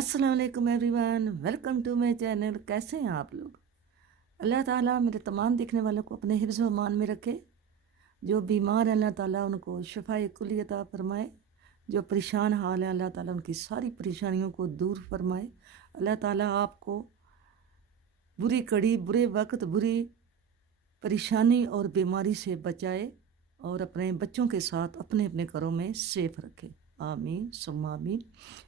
अस्सलाम वालेकुम everyone, welcome to my channel. कैसे हैं आप लोग? अल्लाह ताला मेरे तमाम देखने वालों को अपने हिफ्ज़ व अमान में रखे। जो बीमार हैं अल्लाह ताला उनको शफ़ाए कुल्ली अता फ़रमाए। जो परेशान हाल है अल्लाह ताला उनकी सारी परेशानियों को दूर फ़रमाए। अल्लाह ताला आपको बुरी कड़ी, बुरे वक्त, बुरी परेशानी और बीमारी से बचाए और अपने बच्चों के साथ अपने अपने घरों में सेफ रखे। आमीन सुम्मा आमीन।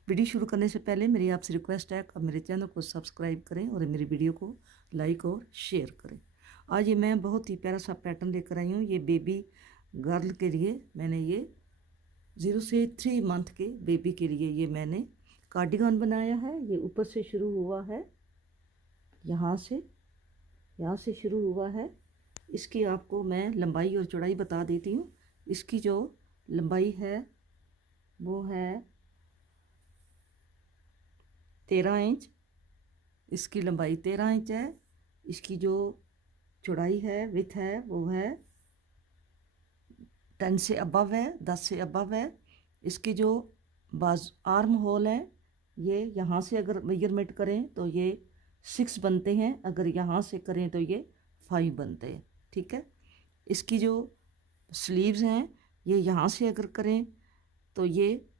वीडियो शुरू करने से पहले मेरी आपसे रिक्वेस्ट है कि आप मेरे चैनल को सब्सक्राइब करें और मेरी वीडियो को लाइक और शेयर करें। आज ये मैं बहुत ही प्यारा सा पैटर्न लेकर आई हूँ। ये बेबी गर्ल के लिए मैंने ये 0 से 3 मंथ के बेबी के लिए ये मैंने कार्डिगन बनाया है। ये ऊपर से शुरू हुआ है, यहाँ से शुरू हुआ है। इसकी आपको मैं लंबाई और चौड़ाई बता देती हूँ। इसकी जो लंबाई है वो है 13 इंच। इसकी लंबाई 13 इंच है। इसकी जो चौड़ाई है, विथ है, वो है 10 से अबव है, 10 से अबव है। इसकी जो बाज आर्म होल है, ये यहाँ से अगर मेजरमेंट करें तो ये 6 बनते हैं, अगर यहाँ से करें तो ये 5 बनते हैं। ठीक है। इसकी जो स्लीव्स हैं, ये यहाँ से अगर करें तो ये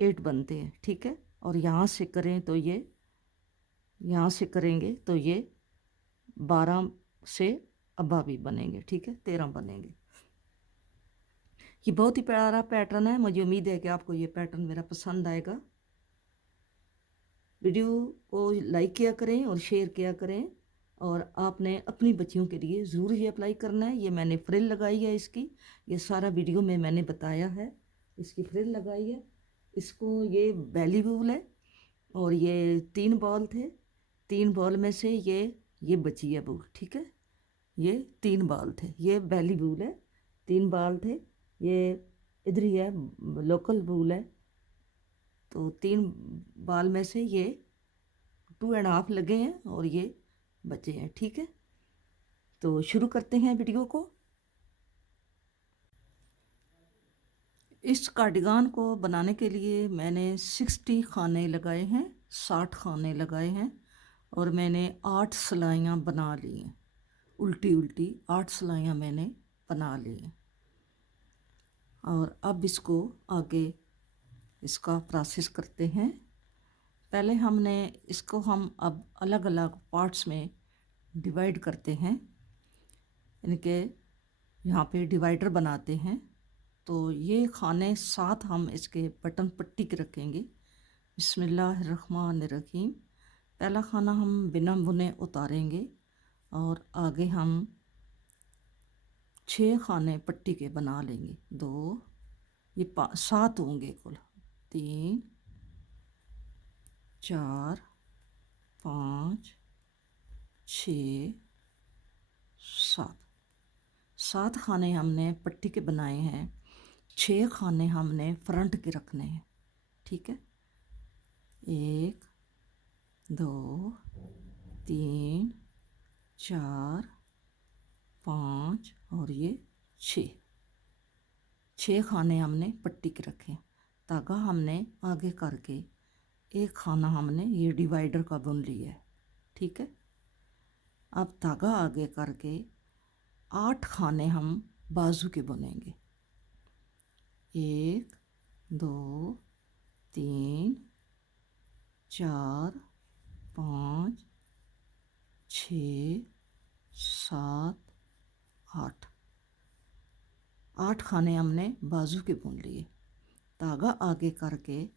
8 बनते हैं। ठीक है। और यहाँ से करें तो ये, यहाँ से करेंगे तो ये 12 से अबव भी बनेंगे। ठीक है, 13 बनेंगे। ये बहुत ही प्यारा पैटर्न है। मुझे उम्मीद है कि आपको ये पैटर्न मेरा पसंद आएगा। वीडियो को लाइक किया करें और शेयर किया करें। और आपने अपनी बच्चियों के लिए ज़रूर ये अप्लाई करना है। ये मैंने फ्रिल लगाई है इसकी, ये सारा वीडियो में मैंने बताया है। इसकी फ्रिल लगाई है। इसको ये बेली बूल है और ये 3 बॉल थे। 3 बॉल में से ये बची है बूल। ठीक है, ये 3 बाल थे। ये बेली बूल है, 3 बाल थे। ये इधर ही है, लोकल बूल है। तो 3 बाल में से ये 2.5 लगे हैं और ये बचे हैं। ठीक है, तो शुरू करते हैं वीडियो को। इस कार्डिगान को बनाने के लिए मैंने 60 खाने लगाए हैं, 60 खाने लगाए हैं। और मैंने 8 सिलाइयाँ बना ली हैं, उल्टी उल्टी 8 सिलाइयाँ मैंने बना ली हैं। और अब इसको आगे इसका प्रोसेस करते हैं। पहले इसको हम अब अलग अलग पार्ट्स में डिवाइड करते हैं। इनके यहाँ पे डिवाइडर बनाते हैं। तो ये खाने 7 हम इसके बटन पट्टी के रखेंगे। बिस्मिल्लाहिर्रहमानिर्रहीम। पहला खाना हम बिना बुने उतारेंगे और आगे हम 6 खाने पट्टी के बना लेंगे। 2, ये 7 होंगे कुल। 3, 4, 5, 6, 7। 7 खाने हमने पट्टी के बनाए हैं। 6 खाने हमने फ्रंट के रखने हैं। ठीक है, 1, 2, 3, 4, 5 और ये 6 खाने हमने पट्टी के रखे। धागा हमने आगे करके एक खाना हमने ये डिवाइडर का बुन लिया है। ठीक है, अब धागा आगे करके 8 खाने हम बाजू के बुनेंगे। 1, 2, 3, 4, 5, 6, 7, 8। 8 खाने हमने बाजू के बुन लिए। धागा आगे करके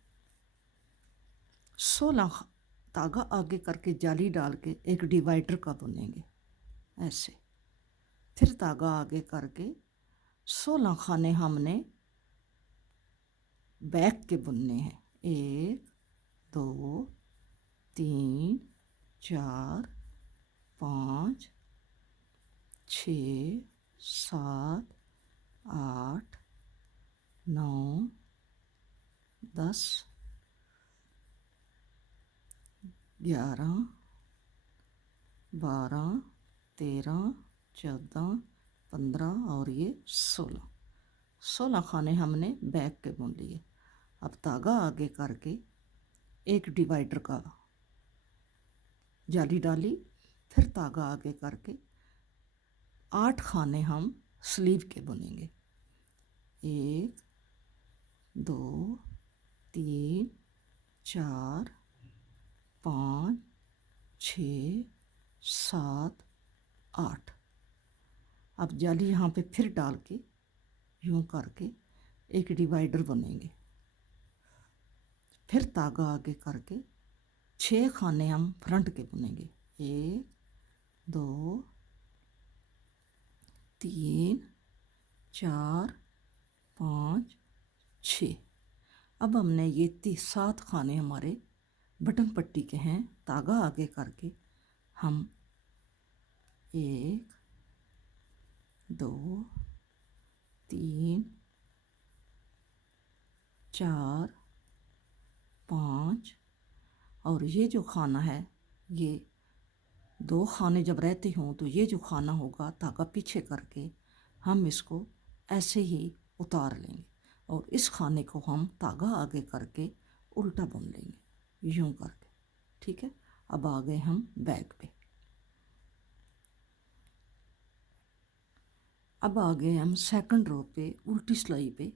16 धागा आगे करके जाली डाल के एक डिवाइडर का बुनेंगे ऐसे। फिर धागा आगे करके 16 खाने हमने बैक के बुनने हैं। 1, 2, 3, 4, 5, 6, 7, 8, 9, 10, 11, 12, 13, 14, 15 और ये 16 खाने हमने बैक के बुन लिए। अब धागा आगे करके एक डिवाइडर का जाली डाली, फिर धागा आगे करके 8 खाने हम स्लीव के बुनेंगे। 1 2 3 4 5 6 7 8। अब जाली यहाँ पे फिर डाल के यूँ करके एक डिवाइडर बनेंगे, फिर धागा आगे करके 6 खाने हम फ्रंट के बुनेंगे। 1 2 3 4 5 6। अब हमने ये 7 खाने हमारे बटन पट्टी के हैं, धागा आगे करके हम 1 2 3 4 5 और ये जो खाना है, ये 2 खाने जब रहते हों तो ये जो खाना होगा धागा पीछे करके हम इसको ऐसे ही उतार लेंगे और इस खाने को हम धागा आगे करके उल्टा बुन लेंगे यूँ करके। ठीक है, अब आ गए हम बैक पे। अब आ गए हम सेकंड रो पे उल्टी सिलाई पे।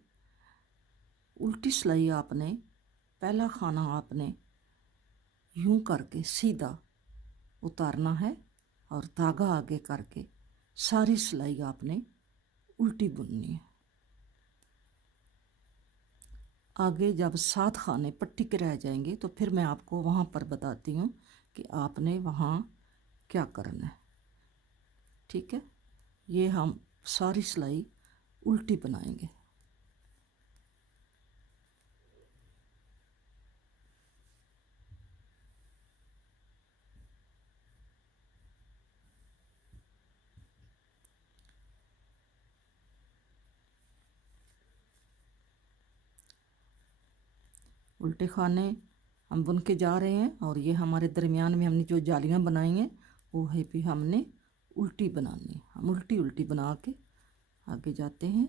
उल्टी सिलाई आपने पहला खाना आपने यूँ करके सीधा उतारना है और धागा आगे करके सारी सिलाई आपने उल्टी बुननी है। आगे जब 7 खाने पट्टी के रह जाएंगे तो फिर मैं आपको वहाँ पर बताती हूँ कि आपने वहाँ क्या करना है। ठीक है, ये हम सारी सिलाई उल्टी बनाएंगे। उल्टे खाने हम बुन के जा रहे हैं और ये हमारे दरमियान में हमने जो जालियाँ बनाई हैं वो है भी हमने उल्टी बनानी है। हम उल्टी उल्टी बना के आगे जाते हैं।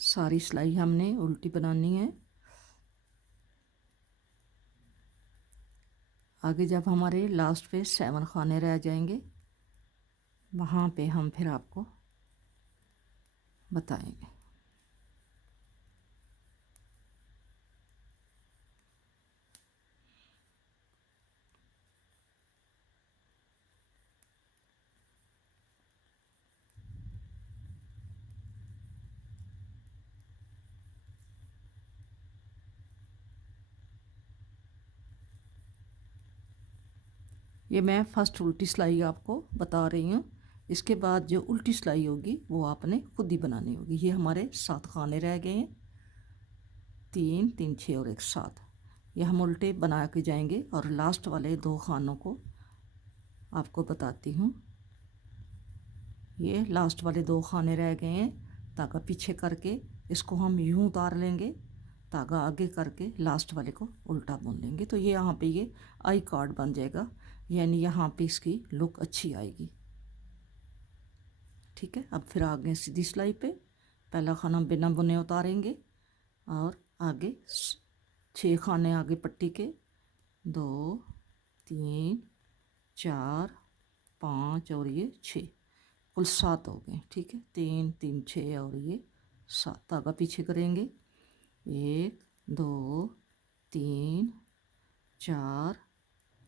सारी सिलाई हमने उल्टी बनानी है। आगे जब हमारे लास्ट पे 7 खाने रह जाएंगे वहाँ पे हम फिर आपको बताएंगे। ये मैं फर्स्ट उल्टी सिलाई आपको बता रही हूँ। इसके बाद जो उल्टी सिलाई होगी वो आपने खुद ही बनानी होगी। ये हमारे 7 खाने रह गए हैं, 3 3 6 और 1 7। ये हम उल्टे बना के जाएंगे और लास्ट वाले 2 खानों को आपको बताती हूँ। ये लास्ट वाले 2 खाने रह गए हैं, धागा पीछे करके इसको हम यूँ उतार लेंगे, धागा आगे करके लास्ट वाले को उल्टा बुन लेंगे। तो ये यहाँ पे ये आई कार्ड बन जाएगा, यानी यहाँ पे इसकी लुक अच्छी आएगी। ठीक है, अब फिर आगे सीधी सिलाई पे पहला खाना बिना बुने उतारेंगे और आगे 6 खाने आगे पट्टी के 2 3 4 5 और ये 6, कुल 7 हो गए। ठीक है, 3 3 6 और ये 7। धागा पीछे करेंगे 1 2 3 4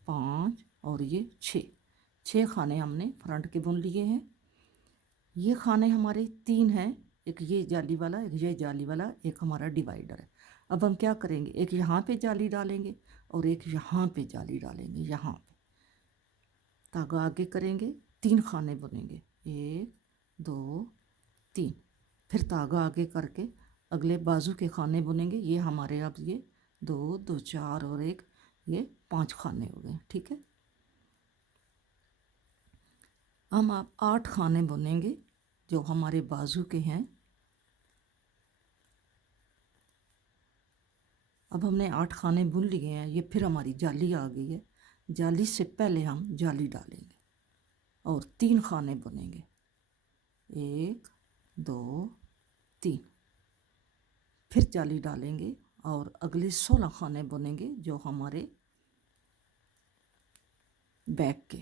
5 और ये 6 खाने हमने फ्रंट के बुन लिए हैं। ये खाने हमारे 3 हैं, एक ये जाली वाला, एक ये जाली वाला, एक हमारा डिवाइडर है। अब हम क्या करेंगे, एक यहाँ पे जाली डालेंगे और एक यहाँ पे जाली डालेंगे। यहाँ पे धागा आगे करेंगे, 3 खाने बुनेंगे, 1 2 3, फिर धागा आगे करके अगले बाजू के खाने बुनेंगे। ये हमारे अब ये 2 2 4 और 1, ये 5 खाने हो गए। ठीक है, हम अब 8 खाने बुनेंगे जो हमारे बाजू के हैं। अब हमने 8 खाने बुन लिए हैं। ये फिर हमारी जाली आ गई है। जाली से पहले हम जाली डालेंगे और 3 खाने बुनेंगे, 1 2 3। फिर जाली डालेंगे और अगले 16 खाने बुनेंगे जो हमारे बैक के।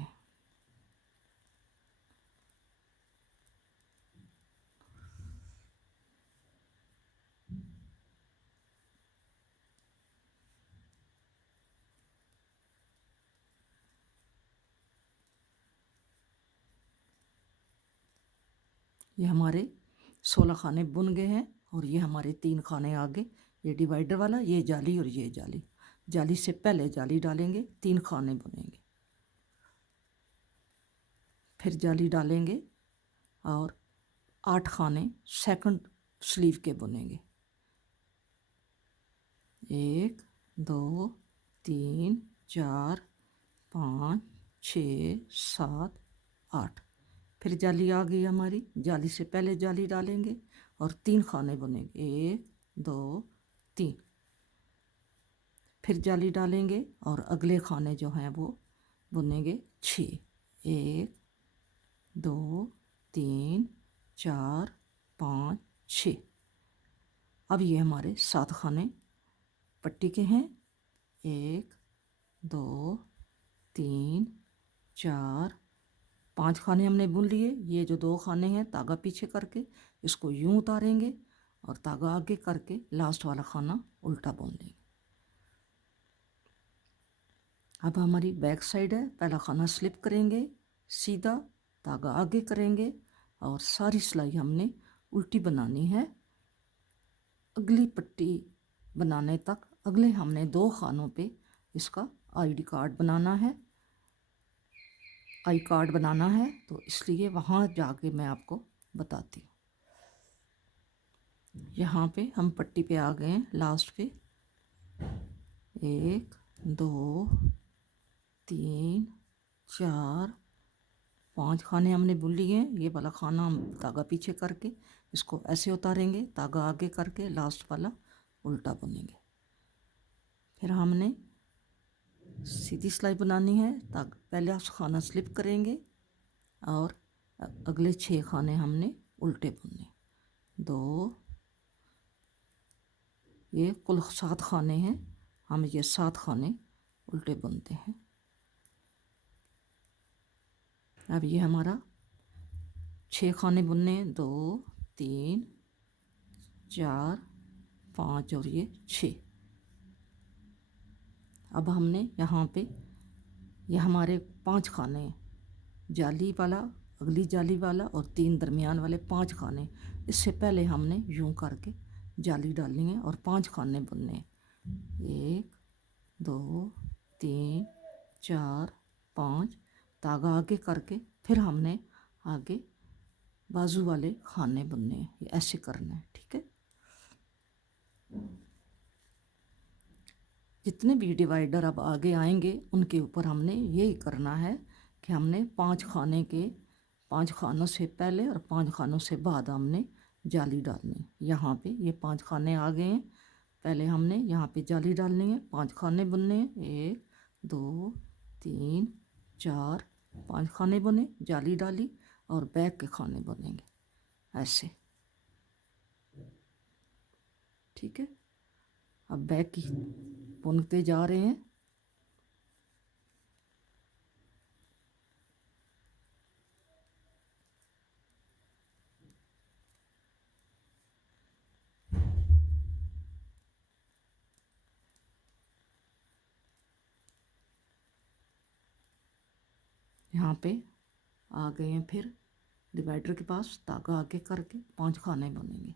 ये हमारे 16 खाने बुन गए हैं और ये हमारे 3 खाने आगे, ये डिवाइडर वाला, ये जाली और ये जाली। जाली से पहले जाली डालेंगे, 3 खाने बुनेंगे, फिर जाली डालेंगे और 8 खाने सेकंड स्लीव के बुनेंगे, 1 2 3 4 5 6 7 8। फिर जाली आ गई हमारी। जाली से पहले जाली डालेंगे और 3 खाने बुनेंगे, 1 2 3। फिर जाली डालेंगे और अगले खाने जो हैं वो बुनेंगे 6, 1 2 3 4 5 6। अब ये हमारे 7 खाने पट्टी के हैं, 1 2 3 4 5 खाने हमने बुन लिए। ये जो 2 खाने हैं तागा पीछे करके इसको यूं उतारेंगे और तागा आगे करके लास्ट वाला खाना उल्टा बुन लेंगे। अब हमारी बैक साइड है। पहला खाना स्लिप करेंगे सीधा, तागा आगे करेंगे और सारी सिलाई हमने उल्टी बनानी है अगली पट्टी बनाने तक। अगले हमने 2 खानों पे इसका आईडी कार्ड बनाना है, आई कार्ड बनाना है, तो इसलिए वहाँ जाके मैं आपको बताती हूँ। यहाँ पे हम पट्टी पे आ गए हैं लास्ट पे। 1 2 3 4 5 खाने हमने बुन लिए हैं। ये वाला खाना हम धागा पीछे करके इसको ऐसे उतारेंगे, धागा आगे करके लास्ट वाला उल्टा बुनेंगे। फिर हमने सीधी सिलाई बनानी है। पहले खाना स्लिप करेंगे और अगले 6 खाने हमने उल्टे बुनने। 2, ये कुल 7 खाने हैं, हम ये 7 खाने उल्टे बुनते हैं। अब ये हमारा 6 खाने बुनने, 2 3 4 5 और ये 6। अब हमने यहाँ पे ये हमारे 5 खाने हैं, जाली वाला, अगली जाली वाला और 3 दरमियान वाले 5 खाने। इससे पहले हमने यूं करके जाली डालनी है और 5 खाने बुनने हैं, 1 2 3 4 5। धागा आगे करके फिर हमने आगे बाजू वाले खाने बुनने हैं। ये ऐसे करना है, ठीक है। जितने भी डिवाइडर अब आगे आएंगे उनके ऊपर हमने यही करना है कि हमने 5 खाने के 5 खानों से पहले और 5 खानों से बाद हमने जाली डालनी। यहाँ पे ये 5 खाने आ गए हैं, पहले हमने यहाँ पे जाली डालनी है, 5 खाने बुनने हैं, 1 2 3 4 5 खाने बुने, जाली डाली और बैक के खाने बुनेंगे ऐसे, ठीक है। अब बैक की बुनते जा रहे हैं। यहाँ पे आ गए हैं, फिर डिवाइडर के पास धागा आगे करके 5 खाने बुनेंगे,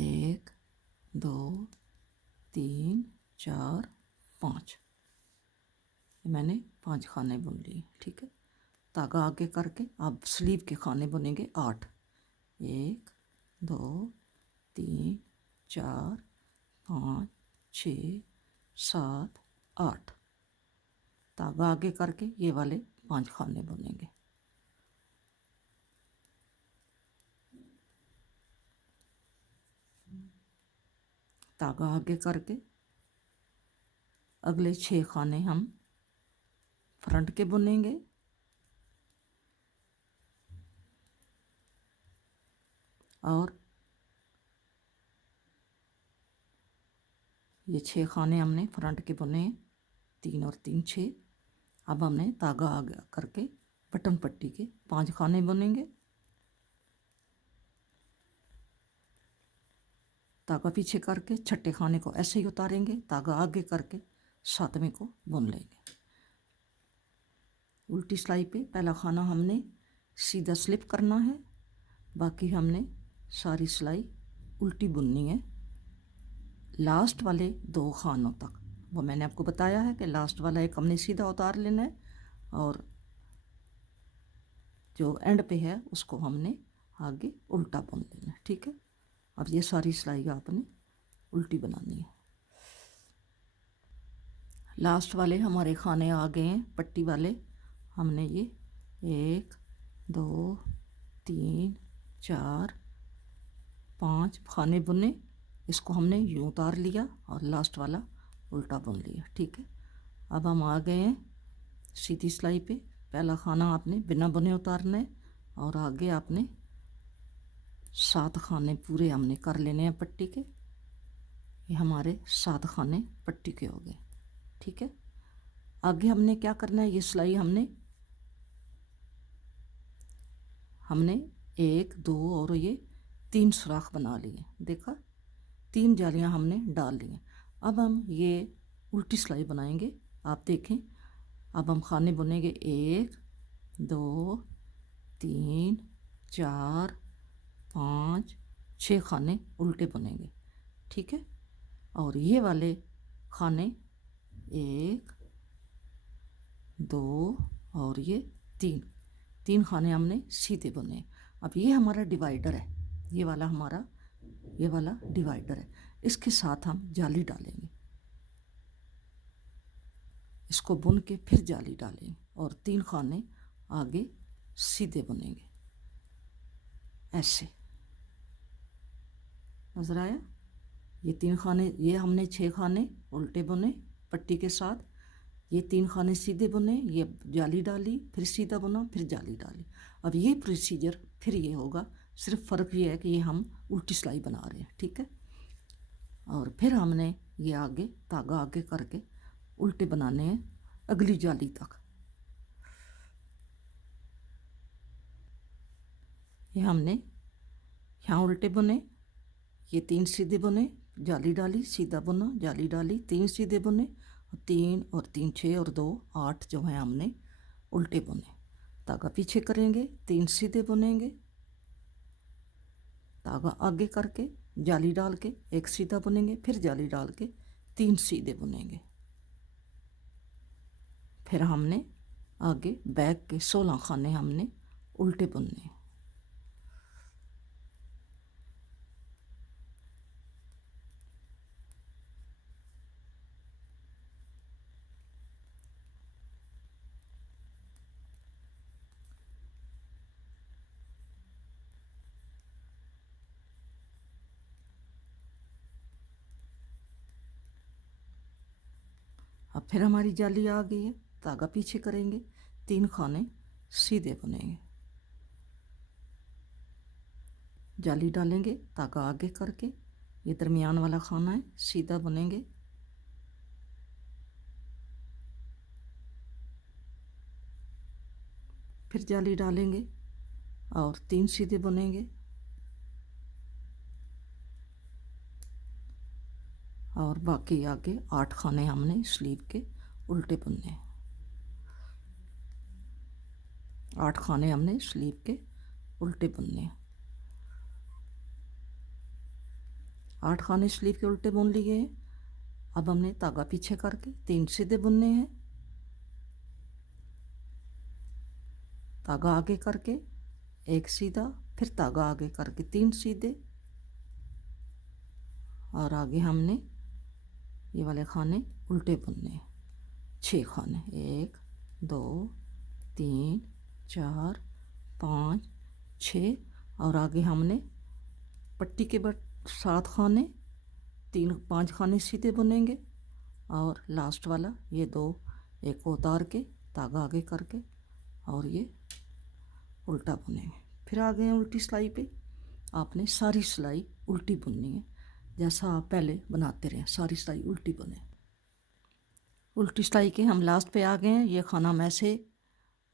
1 2 3 4 5। मैंने 5 खाने बुन लिए, ठीक है। धागा आगे करके अब स्लीव के खाने बुनेंगे 8, 1 2 3 4 5 6 7 8। धागा आगे करके ये वाले 5 खाने बुनेंगे। धागा आगे करके अगले 6 खाने हम फ्रंट के बुनेंगे। और ये 6 खाने हमने फ्रंट के बुने, 3 और 3 6। अब हमने धागा आगे करके बटन पट्टी के 5 खाने बुनेंगे। धागा पीछे करके छठे खाने को ऐसे ही उतारेंगे, धागा आगे करके 7वें को बुन लेंगे। उल्टी सिलाई पे पहला खाना हमने सीधा स्लिप करना है, बाकी हमने सारी सिलाई उल्टी बुननी है लास्ट वाले 2 खानों तक। वो मैंने आपको बताया है कि लास्ट वाला एक हमने सीधा उतार लेना है और जो एंड पे है उसको हमने आगे उल्टा बुन लेना है। ठीक है, अब ये सारी सिलाई आपने उल्टी बनानी है। लास्ट वाले हमारे खाने आ गए हैं पट्टी वाले। हमने ये 1 2 3 4 5 खाने बुने, इसको हमने यूँ उतार लिया और लास्ट वाला उल्टा बुन लिया। ठीक है, अब हम आ गए हैं सीधी सिलाई पे। पहला खाना आपने बिना बुने उतारना है और आगे आपने 7 खाने पूरे हमने कर लेने हैं पट्टी के। ये हमारे 7 खाने पट्टी के हो गए। ठीक है, आगे हमने क्या करना है, ये सिलाई हमने 1 2 और ये 3 सुराख बना लिए। देखा, 3 जालियां हमने डाल ली हैं। अब हम ये उल्टी सिलाई बनाएंगे। आप देखें, अब हम खाने बुनेंगे 1 2 3 4 5 6 खाने उल्टे बुनेंगे। ठीक है, और ये वाले खाने 1 2 और ये 3 खाने हमने सीधे बुने। अब ये हमारा डिवाइडर है, ये वाला डिवाइडर है। इसके साथ हम जाली डालेंगे, इसको बुन के फिर जाली डालेंगे और 3 खाने आगे सीधे बुनेंगे। ऐसे नजर आया? ये 3 खाने, ये हमने 6 खाने उल्टे बुने पट्टी के साथ, ये 3 खाने सीधे बुने, ये जाली डाली, फिर सीधा बुना, फिर जाली डाली। अब ये प्रोसीजर फिर ये होगा, सिर्फ फ़र्क ये है कि ये हम उल्टी सिलाई बना रहे हैं। ठीक है, और फिर हमने ये आगे धागा आगे करके उल्टे बनाने हैं अगली जाली तक। ये हमने यहाँ उल्टे बुने, ये 3 सीधे बुने, जाली डाली, सीधा बुना, जाली डाली, 3 सीधे बुने, 3 और 3 6 और 2 8 जो है हमने उल्टे बुने। धागा पीछे करेंगे, 3 सीधे बुनेंगे, धागा आगे करके जाली डाल के 1 सीधा बुनेंगे, फिर जाली डाल के 3 सीधे बुनेंगे। फिर हमने आगे बैक के 16 खाने हमने उल्टे बुनने। अब फिर हमारी जाली आ गई है, धागा पीछे करेंगे, 3 खाने सीधे बुनेंगे, जाली डालेंगे, धागा आगे करके ये दरमियान वाला खाना है सीधा बुनेंगे, फिर जाली डालेंगे और 3 सीधे बुनेंगे और बाकी आगे 8 खाने हमने स्लीव के उल्टे बुनने। 8 खाने हमने स्लीव के उल्टे बुनने। 8 खाने स्लीव के उल्टे बुन लिए हैं। अब हमने धागा पीछे करके 3 सीधे बुनने हैं, धागा आगे करके 1 सीधा, फिर धागा आगे करके 3 सीधे, और आगे हमने ये वाले खाने उल्टे बुनने, 6 खाने, 1 2 3 4 5 6, और आगे हमने पट्टी के बट 7 खाने, 3-5 खाने सीधे बुनेंगे, और लास्ट वाला ये 2 एक को उतार के धागा आगे करके और ये उल्टा बुनेंगे। फिर आ गए हैं उल्टी सिलाई पे। आपने सारी सिलाई उल्टी बुननी है, जैसा आप पहले बनाते रहे, सारी सिलाई उल्टी बुने। उल्टी सिलाई के हम लास्ट पे आ गए हैं। ये खाना हम ऐसे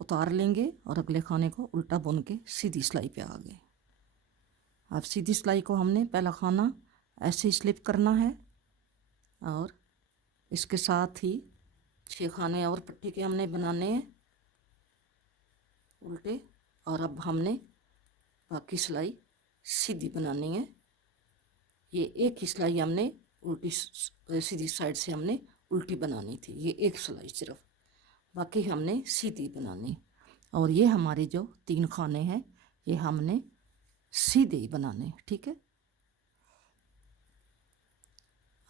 उतार लेंगे और अगले खाने को उल्टा बुन के सीधी सिलाई पे आ गए। अब सीधी सिलाई को हमने पहला खाना ऐसे ही स्लिप करना है, और इसके साथ ही 6 खाने और पट्टी के हमने बनाने हैं उल्टे, और अब हमने बाकी सिलाई सीधी बनानी है। ये एक ही सिलाई हमने उल्टी सीधी साइड से हमने उल्टी बनानी थी, ये एक सिलाई सिर्फ, बाकी हमने सीधी बनानी। और ये हमारे जो 3 खाने हैं ये हमने सीधे ही बनाने, ठीक है।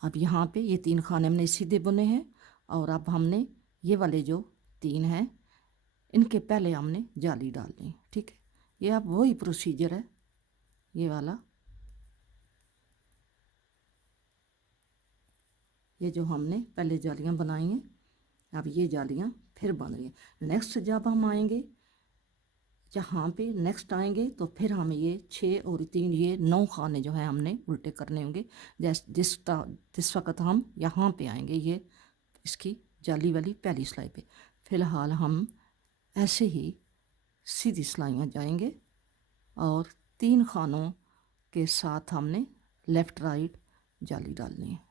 अब यहाँ पे ये 3 खाने हमने सीधे बुने हैं, और अब हमने ये वाले जो 3 हैं इनके पहले हमने जाली डालनी, ठीक है। ये अब वही प्रोसीजर है, ये वाला, ये जो हमने पहले जालियाँ बनाई हैं, अब ये जालियाँ फिर बन रही हैं। नेक्स्ट जब हम आएंगे, जहाँ पे नेक्स्ट आएंगे तो फिर हमें ये 6 और 3 ये 9 खाने जो हैं हमने उल्टे करने होंगे। जिस वक्त हम यहाँ पे आएंगे ये इसकी जाली वाली पहली सिलाई पे, फ़िलहाल हम ऐसे ही सीधी सिलाइयाँ जाएंगे, और 3 खानों के साथ हमने लेफ़्ट राइट जाली डालनी है।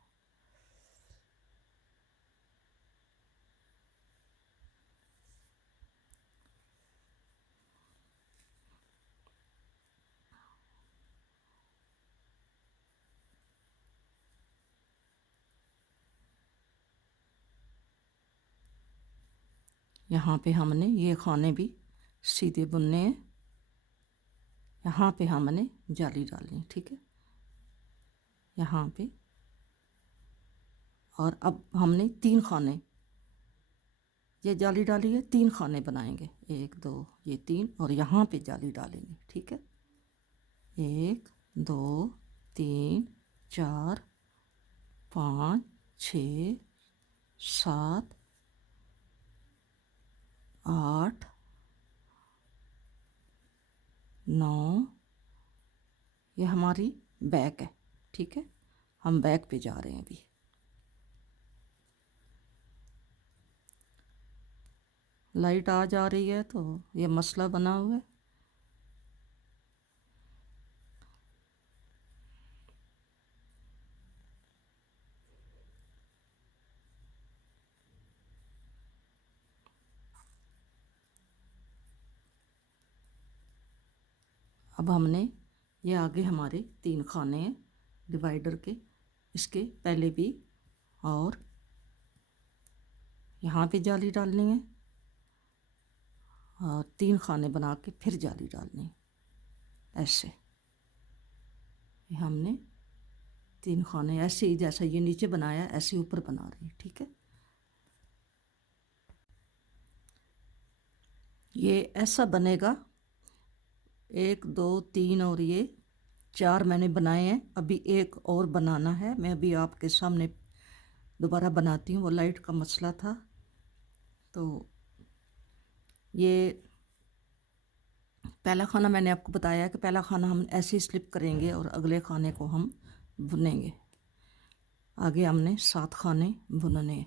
यहाँ पे हमने ये खाने भी सीधे बुनने हैं, यहाँ पे हमने जाली डालनी, ठीक है, यहाँ पे। और अब हमने 3 खाने, ये जाली डाली है, 3 खाने बनाएंगे, 1 2 ये 3, और यहाँ पे जाली डालेंगे, ठीक है। 1 2 3 4 5 6 7 8 9, ये हमारी बैक है, ठीक है। हम बैक पे जा रहे हैं अभी। लाइट आ जा रही है तो ये मसला बना हुआ है। अब हमने ये आगे हमारे 3 खाने हैं डिवाइडर के, इसके पहले भी, और यहाँ पे जाली डालनी है, और 3 खाने बना के फिर जाली डालनी, ऐसे। ये हमने 3 खाने ऐसे ही, जैसा ये नीचे बनाया ऐसे ऊपर बना रहे हैं, ठीक है। ये ऐसा बनेगा, 1 2 3 और ये 4 मैंने बनाए हैं, अभी एक और बनाना है। मैं अभी आपके सामने दोबारा बनाती हूँ, वो लाइट का मसला था। तो ये पहला खाना मैंने आपको बताया कि पहला खाना हम ऐसे ही स्लिप करेंगे और अगले खाने को हम बुनेंगे। आगे हमने 7 खाने बुनने।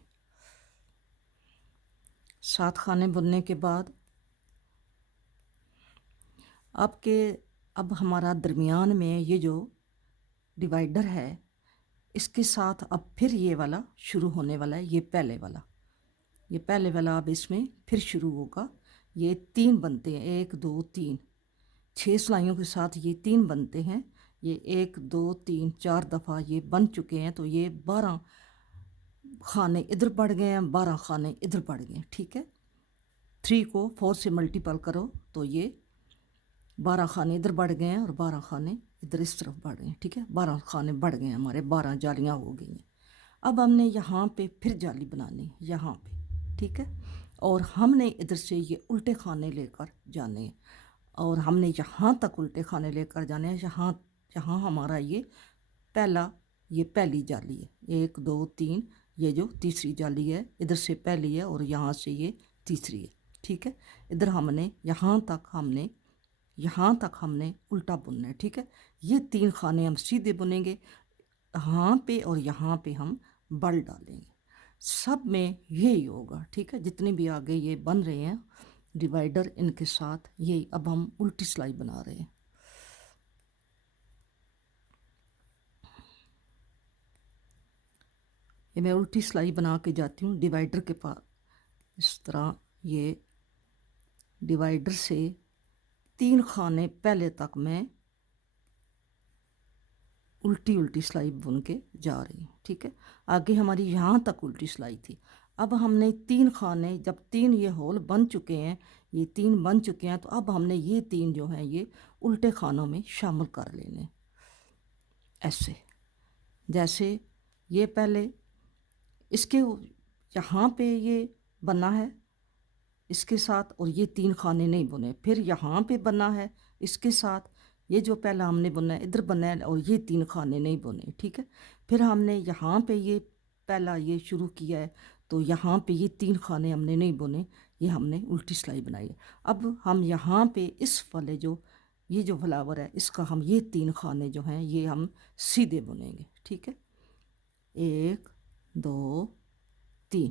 7 खाने बुनने के बाद अब हमारा दरमियान में ये जो डिवाइडर है इसके साथ अब फिर ये वाला शुरू होने वाला है, ये पहले वाला अब इसमें फिर शुरू होगा। ये 3 बनते हैं, 1 2 3, 6 सिलाइयों के साथ ये 3 बनते हैं। ये 1 2 3 4 दफ़ा ये बन चुके हैं, तो ये 12 खाने इधर बढ़ गए हैं, 12 खाने इधर बढ़ गए, ठीक है। 3 को 4 से मल्टीपल करो तो ये 12 खाने इधर बढ़ गए हैं और 12 खाने इधर इस तरफ बढ़ गए, ठीक है। 12 खाने बढ़ गए हमारे, 12 जालियाँ हो गई हैं। अब हमने यहाँ पे फिर जाली बनानी है यहाँ पे, ठीक है। और हमने इधर से ये उल्टे खाने लेकर जाने हैं, और हमने यहाँ तक उल्टे खाने लेकर जाने हैं। यहाँ यहाँ हमारा ये पहली जाली है, 1 2 3, ये जो तीसरी जाली है, इधर से पहली है और यहाँ से ये तीसरी है, ठीक है। इधर हमने यहाँ तक हमने उल्टा बुनना है, ठीक है। ये 3 खाने हम सीधे बुनेंगे, यहाँ पे और यहाँ पे हम बल डालेंगे। सब में यही होगा, ठीक है। जितने भी आगे ये बन रहे हैं डिवाइडर, इनके साथ यही। अब हम उल्टी सिलाई बना रहे हैं। ये मैं उल्टी सिलाई बना के जाती हूँ डिवाइडर के पास। इस तरह ये डिवाइडर से 3 खाने पहले तक मैं उल्टी सिलाई बुन के जा रही हूँ, ठीक है। आगे हमारी यहाँ तक उल्टी सिलाई थी। अब हमने 3 खाने, जब 3 ये होल बन चुके हैं, ये 3 बन चुके हैं, तो अब हमने ये 3 जो हैं ये उल्टे खानों में शामिल कर लेने, ऐसे। जैसे ये पहले इसके यहाँ पे ये बना है इसके साथ, और ये 3 खाने नहीं बुने। फिर यहाँ पे बना है इसके साथ, ये जो पहला हमने बुना है इधर बना है, और ये 3 खाने नहीं बुने, ठीक है। फिर हमने यहाँ पे ये पहला ये शुरू किया है, तो यहाँ पे ये 3 खाने हमने नहीं बुने, ये हमने उल्टी सिलाई बनाई है। अब हम यहाँ पे इस वाले ये जो फ्लावर है, इसका हम ये 3 खाने जो हैं ये हम सीधे बुनेंगे, ठीक है। 1 2 3,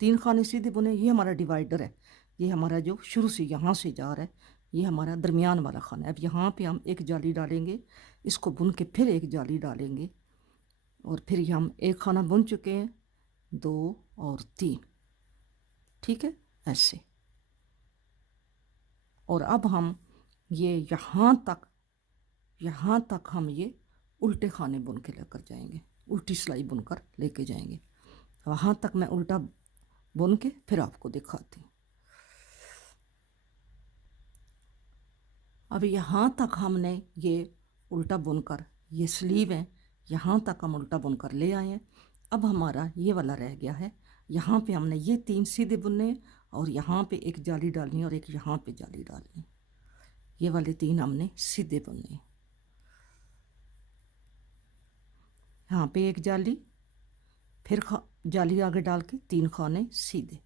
3 खाने सीधे बुने। ये हमारा डिवाइडर है, ये हमारा जो शुरू से यहाँ से जा रहा है, ये हमारा दरमियान वाला खाना है। अब यहाँ पे हम एक जाली डालेंगे, इसको बुन के फिर एक जाली डालेंगे, और फिर ये हम एक खाना बुन चुके हैं, 2 और 3, ठीक है, ऐसे। और अब हम ये यहाँ तक हम ये उल्टे खाने बुन के लेकर जाएंगे, उल्टी सिलाई बुनकर लेके जाएंगे। वहाँ तक मैं उल्टा बुन के फिर आपको दिखाती हूँ। अब यहाँ तक हमने ये उल्टा बुनकर, ये स्लीव है, यहाँ तक हम उल्टा बुनकर ले आए हैं। अब हमारा ये वाला रह गया है, यहाँ पे हमने ये 3 सीधे बुनने, और यहाँ पे एक जाली डालनी है, और एक यहाँ पे जाली डालनी है। ये वाले 3 हमने सीधे बुनने। यहाँ पे एक जाली, फिर जाली आगे डाल के 3 खाने सीधे,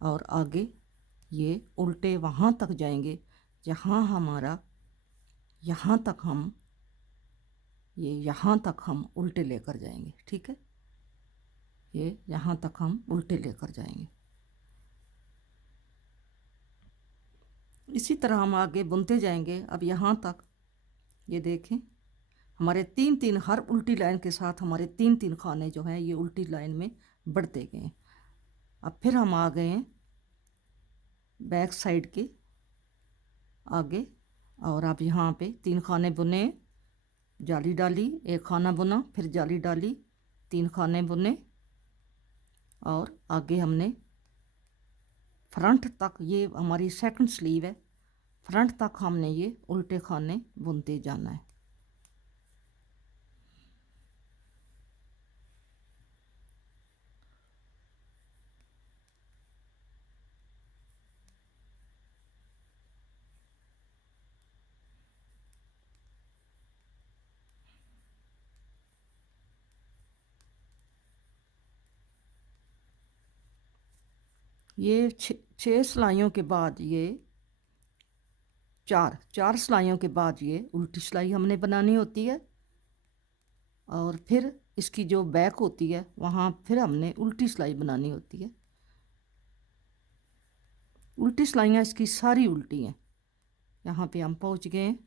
और आगे ये उल्टे वहाँ तक जाएंगे जहाँ हमारा यहाँ तक हम उल्टे लेकर जाएंगे, ठीक है। ये यहाँ तक हम उल्टे लेकर जाएंगे। इसी तरह हम आगे बुनते जाएंगे। अब यहाँ तक ये देखें, हमारे 3 हर उल्टी लाइन के साथ हमारे 3 खाने जो हैं ये उल्टी लाइन में बढ़ते गए। अब फिर हम आ गए हैं बैक साइड के आगे, और अब यहाँ पे 3 खाने बुने, जाली डाली, एक खाना बुना, फिर जाली डाली, 3 खाने बुने, और आगे हमने फ्रंट तक, ये हमारी सेकंड स्लीव है, फ्रंट तक हमने ये उल्टे खाने बुनते जाना है। ये 6 सिलाइयों के बाद, ये 4 सिलाइयों के बाद ये उल्टी सिलाई हमने बनानी होती है, और फिर इसकी जो बैक होती है वहाँ फिर हमने उल्टी सिलाई बनानी होती है। उल्टी सिलाइयाँ इसकी सारी उल्टी हैं। यहाँ पे हम पहुँच गए हैं।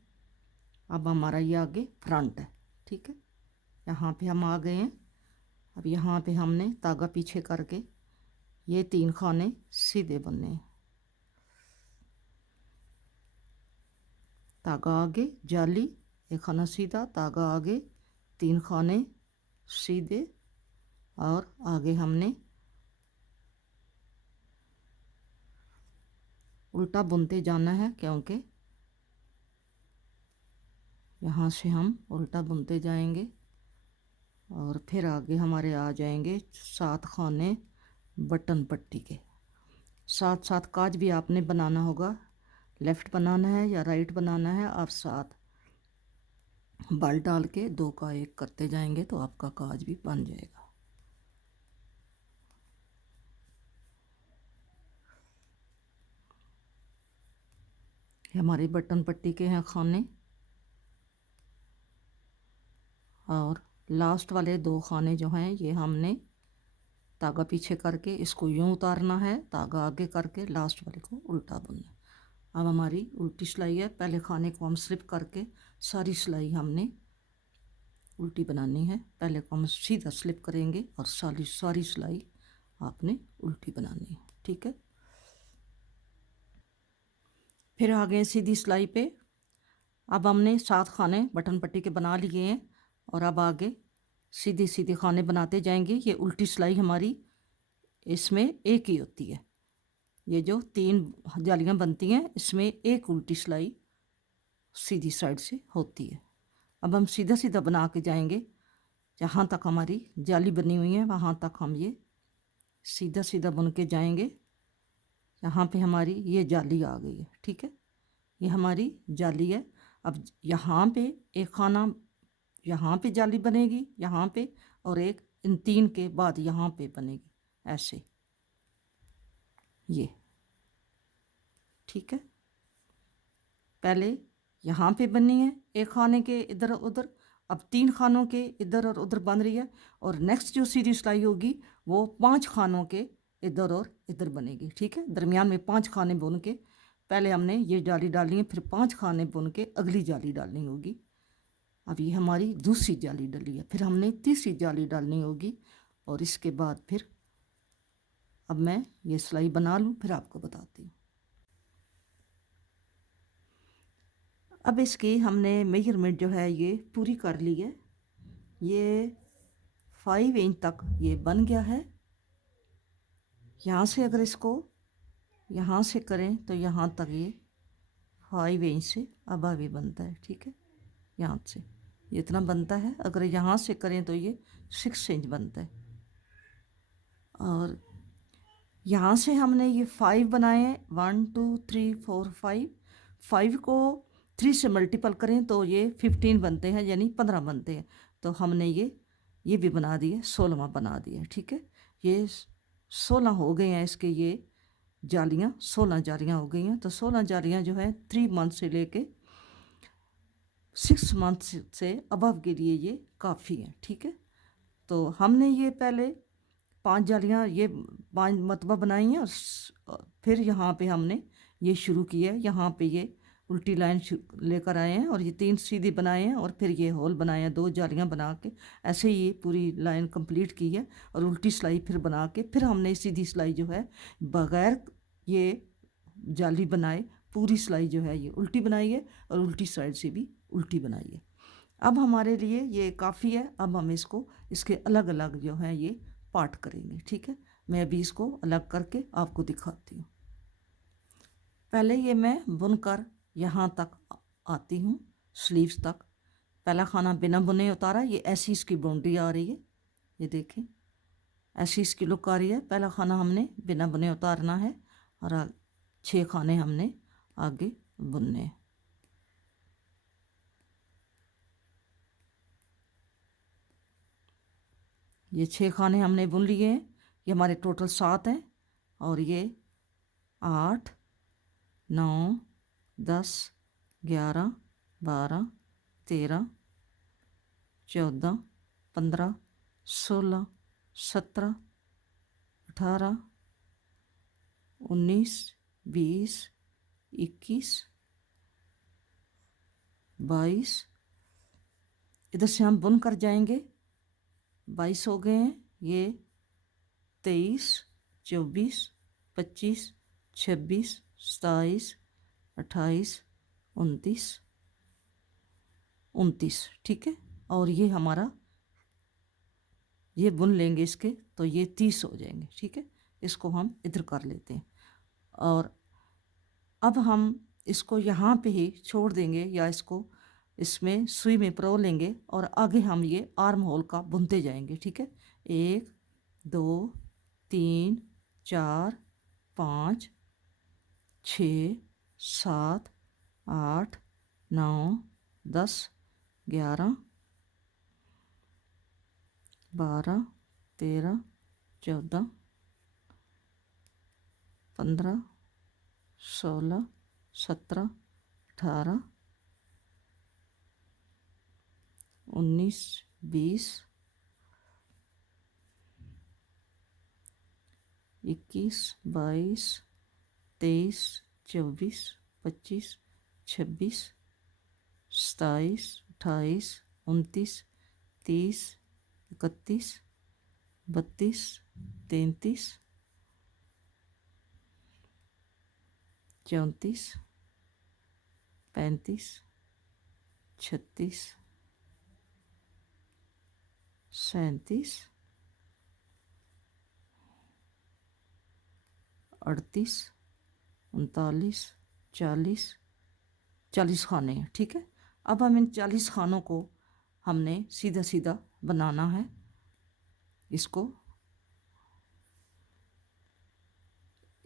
अब हमारा ये आगे फ्रंट है, ठीक है। यहाँ पे हम आ गए हैं। अब यहाँ पे हमने धागा पीछे करके ये 3 खाने सीधे बुनने हैं। धागा आगे, जाली, एक खाना सीधा, धागा आगे, 3 खाने सीधे, और आगे हमने उल्टा बुनते जाना है, क्योंकि यहाँ से हम उल्टा बुनते जाएंगे और फिर आगे हमारे आ जाएंगे 7 खाने बटन पट्टी के। 7 काज भी आपने बनाना होगा, लेफ़्ट बनाना है या राइट बनाना है, आप 7 बल डाल के 2 का 1 करते जाएंगे तो आपका काज भी बन जाएगा। हमारे बटन पट्टी के हैं खाने और लास्ट वाले 2 खाने जो हैं ये हमने धागा पीछे करके इसको यूं उतारना है, धागा आगे करके लास्ट वाले को उल्टा बुनना। अब हमारी उल्टी सिलाई है, पहले खाने को हम स्लिप करके सारी सिलाई हमने उल्टी बनानी है। पहले को हम सीधा स्लिप करेंगे और सारी सिलाई आपने उल्टी बनानी है, ठीक है। फिर आ गए सीधी सिलाई पे। अब हमने 7 खाने बटन पट्टी के बना लिए हैं और अब आगे सीधे सीधे खाने बनाते जाएंगे। ये उल्टी सिलाई हमारी इसमें एक ही होती है, ये जो 3 जालियाँ बनती हैं इसमें एक उल्टी सिलाई सीधी साइड से होती है। अब हम सीधा सीधा बना के जाएंगे, जहाँ तक हमारी जाली बनी हुई है वहाँ तक हम ये सीधा सीधा बुन के जाएंगे। यहाँ पे हमारी ये जाली आ गई है, ठीक है, ये हमारी जाली है। अब यहाँ पे एक खाना यहाँ पे जाली बनेगी यहाँ पे, और एक इन 3 के बाद यहाँ पे बनेगी ऐसे, ये ठीक है। पहले यहाँ पे बनी है एक खाने के इधर उधर, अब 3 खानों के इधर और उधर बन रही है, और नेक्स्ट जो सीधी सिलाई होगी वो 5 खानों के इधर और इधर बनेगी, ठीक है। दरमियान में 5 खाने बुन के पहले हमने ये जाली डालनी है, फिर 5 खाने बुन के अगली जाली डालनी होगी। अब ये हमारी दूसरी जाली डली है, फिर हमने तीसरी जाली डालनी होगी, और इसके बाद फिर अब मैं ये सिलाई बना लूँ फिर आपको बताती हूँ। अब इसकी हमने मेजरमेंट जो है ये पूरी कर ली है, ये 5 इंच तक ये बन गया है। यहाँ से अगर इसको यहाँ से करें तो यहाँ तक ये 5 इंच से अबव भी बनता है, ठीक है। यहाँ से ये इतना बनता है, अगर यहाँ से करें तो ये 6 इंच बनता है। और यहाँ से हमने ये 5 बनाए हैं, 1 2 3 4 5, 5 को 3 से मल्टीपल करें तो ये 15 बनते हैं, यानी 15 बनते हैं। तो हमने ये भी बना दिए, 16वां बना दिया, ठीक है। ये 16 हो गए हैं इसके, ये जालियाँ 16 जालियाँ हो गई हैं। तो 16 जालियाँ जो है 3 मंथ से लेके 6 मंथ से अबव के लिए ये काफ़ी है, ठीक है। तो हमने ये पहले 5 जालियाँ ये 5 मरतबा बनाई हैं, और फिर यहाँ पे हमने ये शुरू किया है, यहाँ पे ये उल्टी लाइन लेकर आए हैं और ये 3 सीधी बनाए हैं, और फिर ये होल बनाए हैं 2 जालियाँ बना के, ऐसे ही ये पूरी लाइन कंप्लीट की है। और उल्टी सिलाई फिर बना के फिर हमने सीधी सिलाई जो है बग़ैर ये जाली बनाए पूरी सिलाई जो है ये उल्टी बनाई है, और उल्टी साइड से भी उल्टी बनाई है। अब हमारे लिए ये काफ़ी है। अब हम इसको इसके अलग अलग जो है ये पार्ट करेंगे, ठीक है। मैं अभी इसको अलग करके आपको दिखाती हूँ। पहले ये मैं बुनकर यहाँ तक आती हूँ, स्लीव्स तक। पहला खाना बिना बुने उतारा, ये ऐसी इसकी बाउंड्री आ रही है, ये देखें ऐसी इसकी लुक आ रही है। पहला खाना हमने बिना बुने उतारना है, और 6 खाने हमने आगे बुनने हैं। ये 6 खाने हमने बुन लिए हैं, ये हमारे टोटल 7 हैं, और ये 8 9 10 11 12 13 14 15 16 17 18 19 20 21 22, इधर से हम बुन कर जाएंगे, 22 हो गए हैं। ये 23 24 25 26 27 28 29 29, ठीक है। और ये हमारा ये बुन लेंगे इसके तो ये 30 हो जाएंगे, ठीक है। इसको हम इधर कर लेते हैं, और अब हम इसको यहाँ पे ही छोड़ देंगे, या इसको इसमें सुई में परो लेंगे और आगे हम ये आर्म होल का बुनते जाएंगे। ठीक है, 1 2 3 4 5 6 7 8 9 10 11 12 13 14 15 16 17 18 19 20 21 22 23 24 25 26 27 28 29 30 31 32 33 34 35 36 37 38 39 40 40 खाने हैं। ठीक है, अब हम इन 40 खानों को हमने सीधा सीधा बनाना है। इसको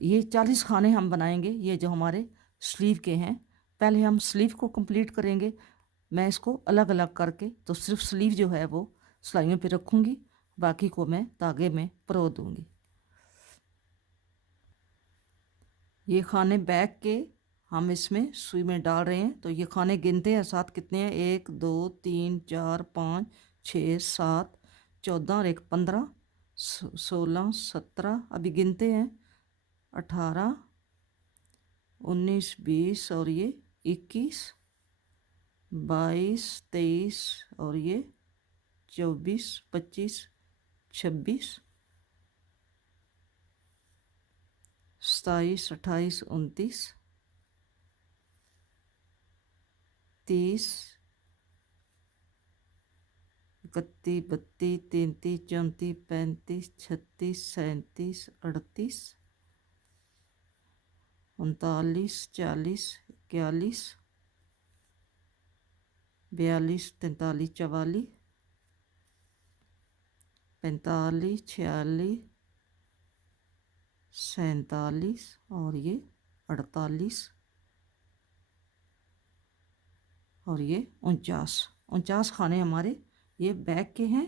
ये 40 खाने हम बनाएंगे, ये जो हमारे स्लीव के हैं। पहले हम स्लीव को कंप्लीट करेंगे। मैं इसको अलग अलग करके तो सिर्फ स्लीव जो है वो सिलाइयों पे रखूँगी, बाकी को मैं धागे में परो दूँगी। ये खाने बैक के हम इसमें सुई में डाल रहे हैं। तो ये खाने गिनते हैं साथ कितने हैं, 1 2 3 4 5 6 7 14 और एक 15 16 17, अभी गिनते हैं 18 19 20 और ये 21 22 23 और ये 24 25 26 27 28 29 30 31 32 33 34 35 36 37 38 39 40 41 42 43 44 45 46 47 और ये 48 और ये 49 खाने हमारे ये बैक के हैं।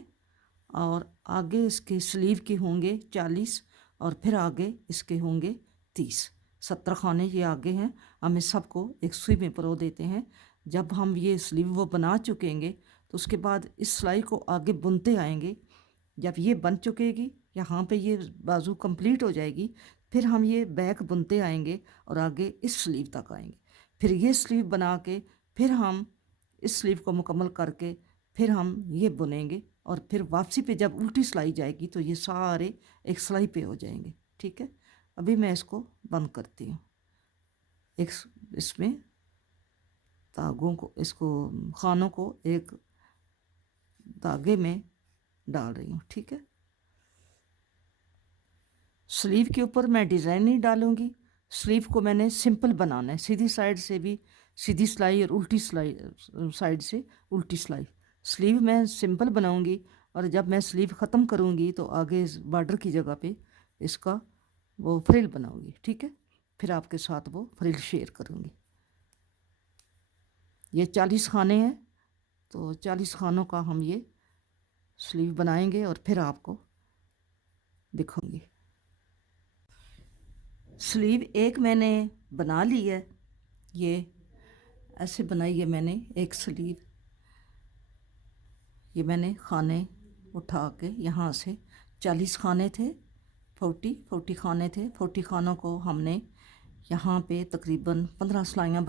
और आगे इसके स्लीव के होंगे 40 और फिर आगे इसके होंगे 30। 70 खाने ये आगे हैं। हम इस सबको एक सुई में परो देते हैं। जब हम ये स्लीव वो बना चुकेंगे तो उसके बाद इस सिलाई को आगे बुनते आएंगे। जब ये बन चुकेगी, यहाँ पे ये बाजू कंप्लीट हो जाएगी, फिर हम ये बैक बुनते आएंगे और आगे इस स्लीव तक आएंगे। फिर ये स्लीव बना के फिर हम इस स्लीव को मुकम्मल करके फिर हम ये बुनेंगे और फिर वापसी पे जब उल्टी सिलाई जाएगी तो ये सारे एक सिलाई पे हो जाएंगे। ठीक है, अभी मैं इसको बंद करती हूँ। एक इसमें धागों को, इसको खानों को एक धागे में डाल रही हूँ। ठीक है, स्लीव के ऊपर मैं डिज़ाइन नहीं डालूँगी। स्लीव को मैंने सिंपल बनाना है, सीधी साइड से भी सीधी सिलाई और उल्टी सिलाई साइड से उल्टी सिलाई। स्लीव मैं सिंपल बनाऊँगी और जब मैं स्लीव ख़त्म करूँगी तो आगे इस बॉर्डर की जगह पे इसका वो फ्रिल बनाऊँगी। ठीक है, फिर आपके साथ वो फ्रिल शेयर करूँगी। ये 40 खाने हैं, तो 40 खानों का हम ये स्लीव बनाएंगे और फिर आपको दिखाऊंगी। स्लीव एक मैंने बना ली है, ये ऐसे बनाई है मैंने एक स्लीव। ये मैंने खाने उठा के यहाँ से 40 खाने थे, 40 खाने थे। 40 खानों को हमने यहाँ पे तकरीबन 15 सिलाइयाँ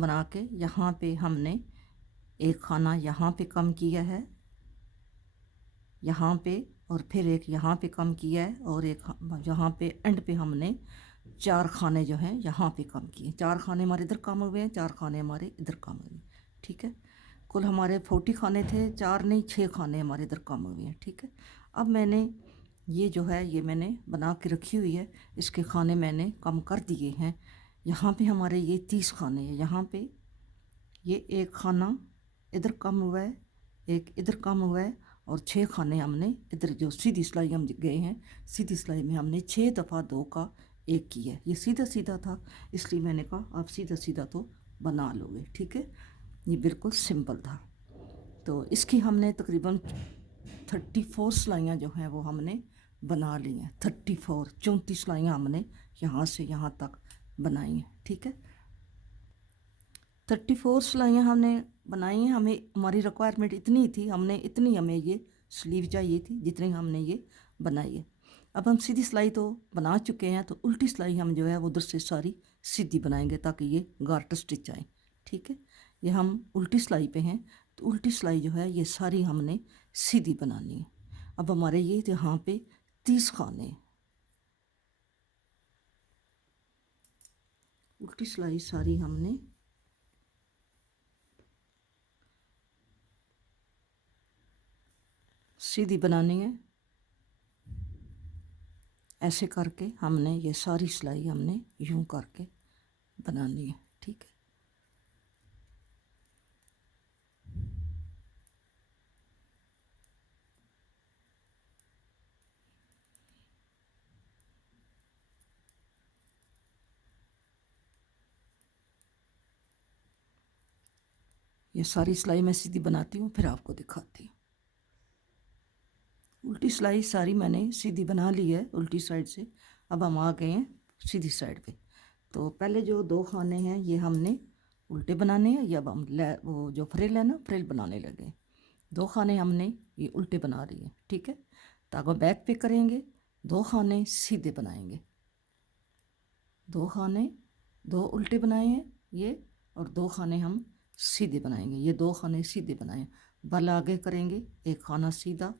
बना के यहाँ पे हमने एक खाना यहाँ पे कम किया है, यहाँ पे, और फिर एक यहाँ पे कम किया है, और एक यहाँ पे एंड पे हमने 4 खाने जो हैं यहाँ पे कम किए। 4 खाने हमारे इधर कम हुए हैं, 4 खाने हमारे इधर कम हुए हैं। ठीक है, कुल हमारे 40 खाने थे, 4 नहीं 6 खाने हमारे इधर कम हुए हैं। ठीक है, अब मैंने ये जो है ये मैंने बना के रखी हुई है, इसके खाने मैंने कम कर दिए हैं। यहाँ पे हमारे ये 30 खाने हैं, यहाँ पे ये एक खाना इधर कम हुआ है, एक इधर कम हुआ है, और 6 खाने हमने इधर जो सीधी सिलाई हम गए हैं, सीधी सिलाई में हमने 6 दफ़ा 2 का 1 किया है। ये सीधा सीधा था, इसलिए मैंने कहा आप सीधा सीधा तो बना लोगे, ठीक है। ये बिल्कुल सिंपल था। तो इसकी हमने तकरीबन 34 सिलाइयाँ जो हैं वो हमने बना ली हैं। 34 सिलाइयाँ हमने यहाँ से यहाँ तक बनाई हैं, ठीक है। 34 सिलाइयाँ हमने बनाई हैं। हमें हमारी रिक्वायरमेंट इतनी थी, हमने इतनी हमें ये स्लीव चाहिए थी जितनी हमने ये बनाई है। अब हम सीधी सिलाई तो बना चुके हैं, तो उल्टी सिलाई हम जो है वो उधर से सारी सीधी बनाएंगे ताकि ये गार्टर स्टिच आए, ठीक है। ये हम उल्टी सिलाई पे हैं, तो उल्टी सिलाई जो है ये सारी हमने सीधी बनानी है। अब हमारे ये यहाँ पे 30 खाने हैं। उल्टी सिलाई सारी हमने सीधी बनानी है। ऐसे करके हमने ये सारी सिलाई हमने यूं करके बनानी है, ठीक है। ये सारी सिलाई मैं सीधी बनाती हूँ, फिर आपको दिखाती हूँ। उल्टी सिलाई सारी मैंने सीधी बना ली है उल्टी साइड से। अब हम आ गए हैं सीधी साइड पे। तो पहले जो 2 खाने हैं ये हमने उल्टे बनाने हैं। अब हम वो जो फ्रिल है ना, फ्रिल बनाने लगे। 2 खाने हमने ये उल्टे बना रही है, ठीक है। धागा बैक पे करेंगे, 2 खाने सीधे बनाएंगे। 2 खाने 2 उल्टे बनाए हैं ये, और 2 खाने हम सीधे बनाएंगे। ये 2 खाने सीधे बनाए, बल आगे करेंगे, एक खाना सीधा,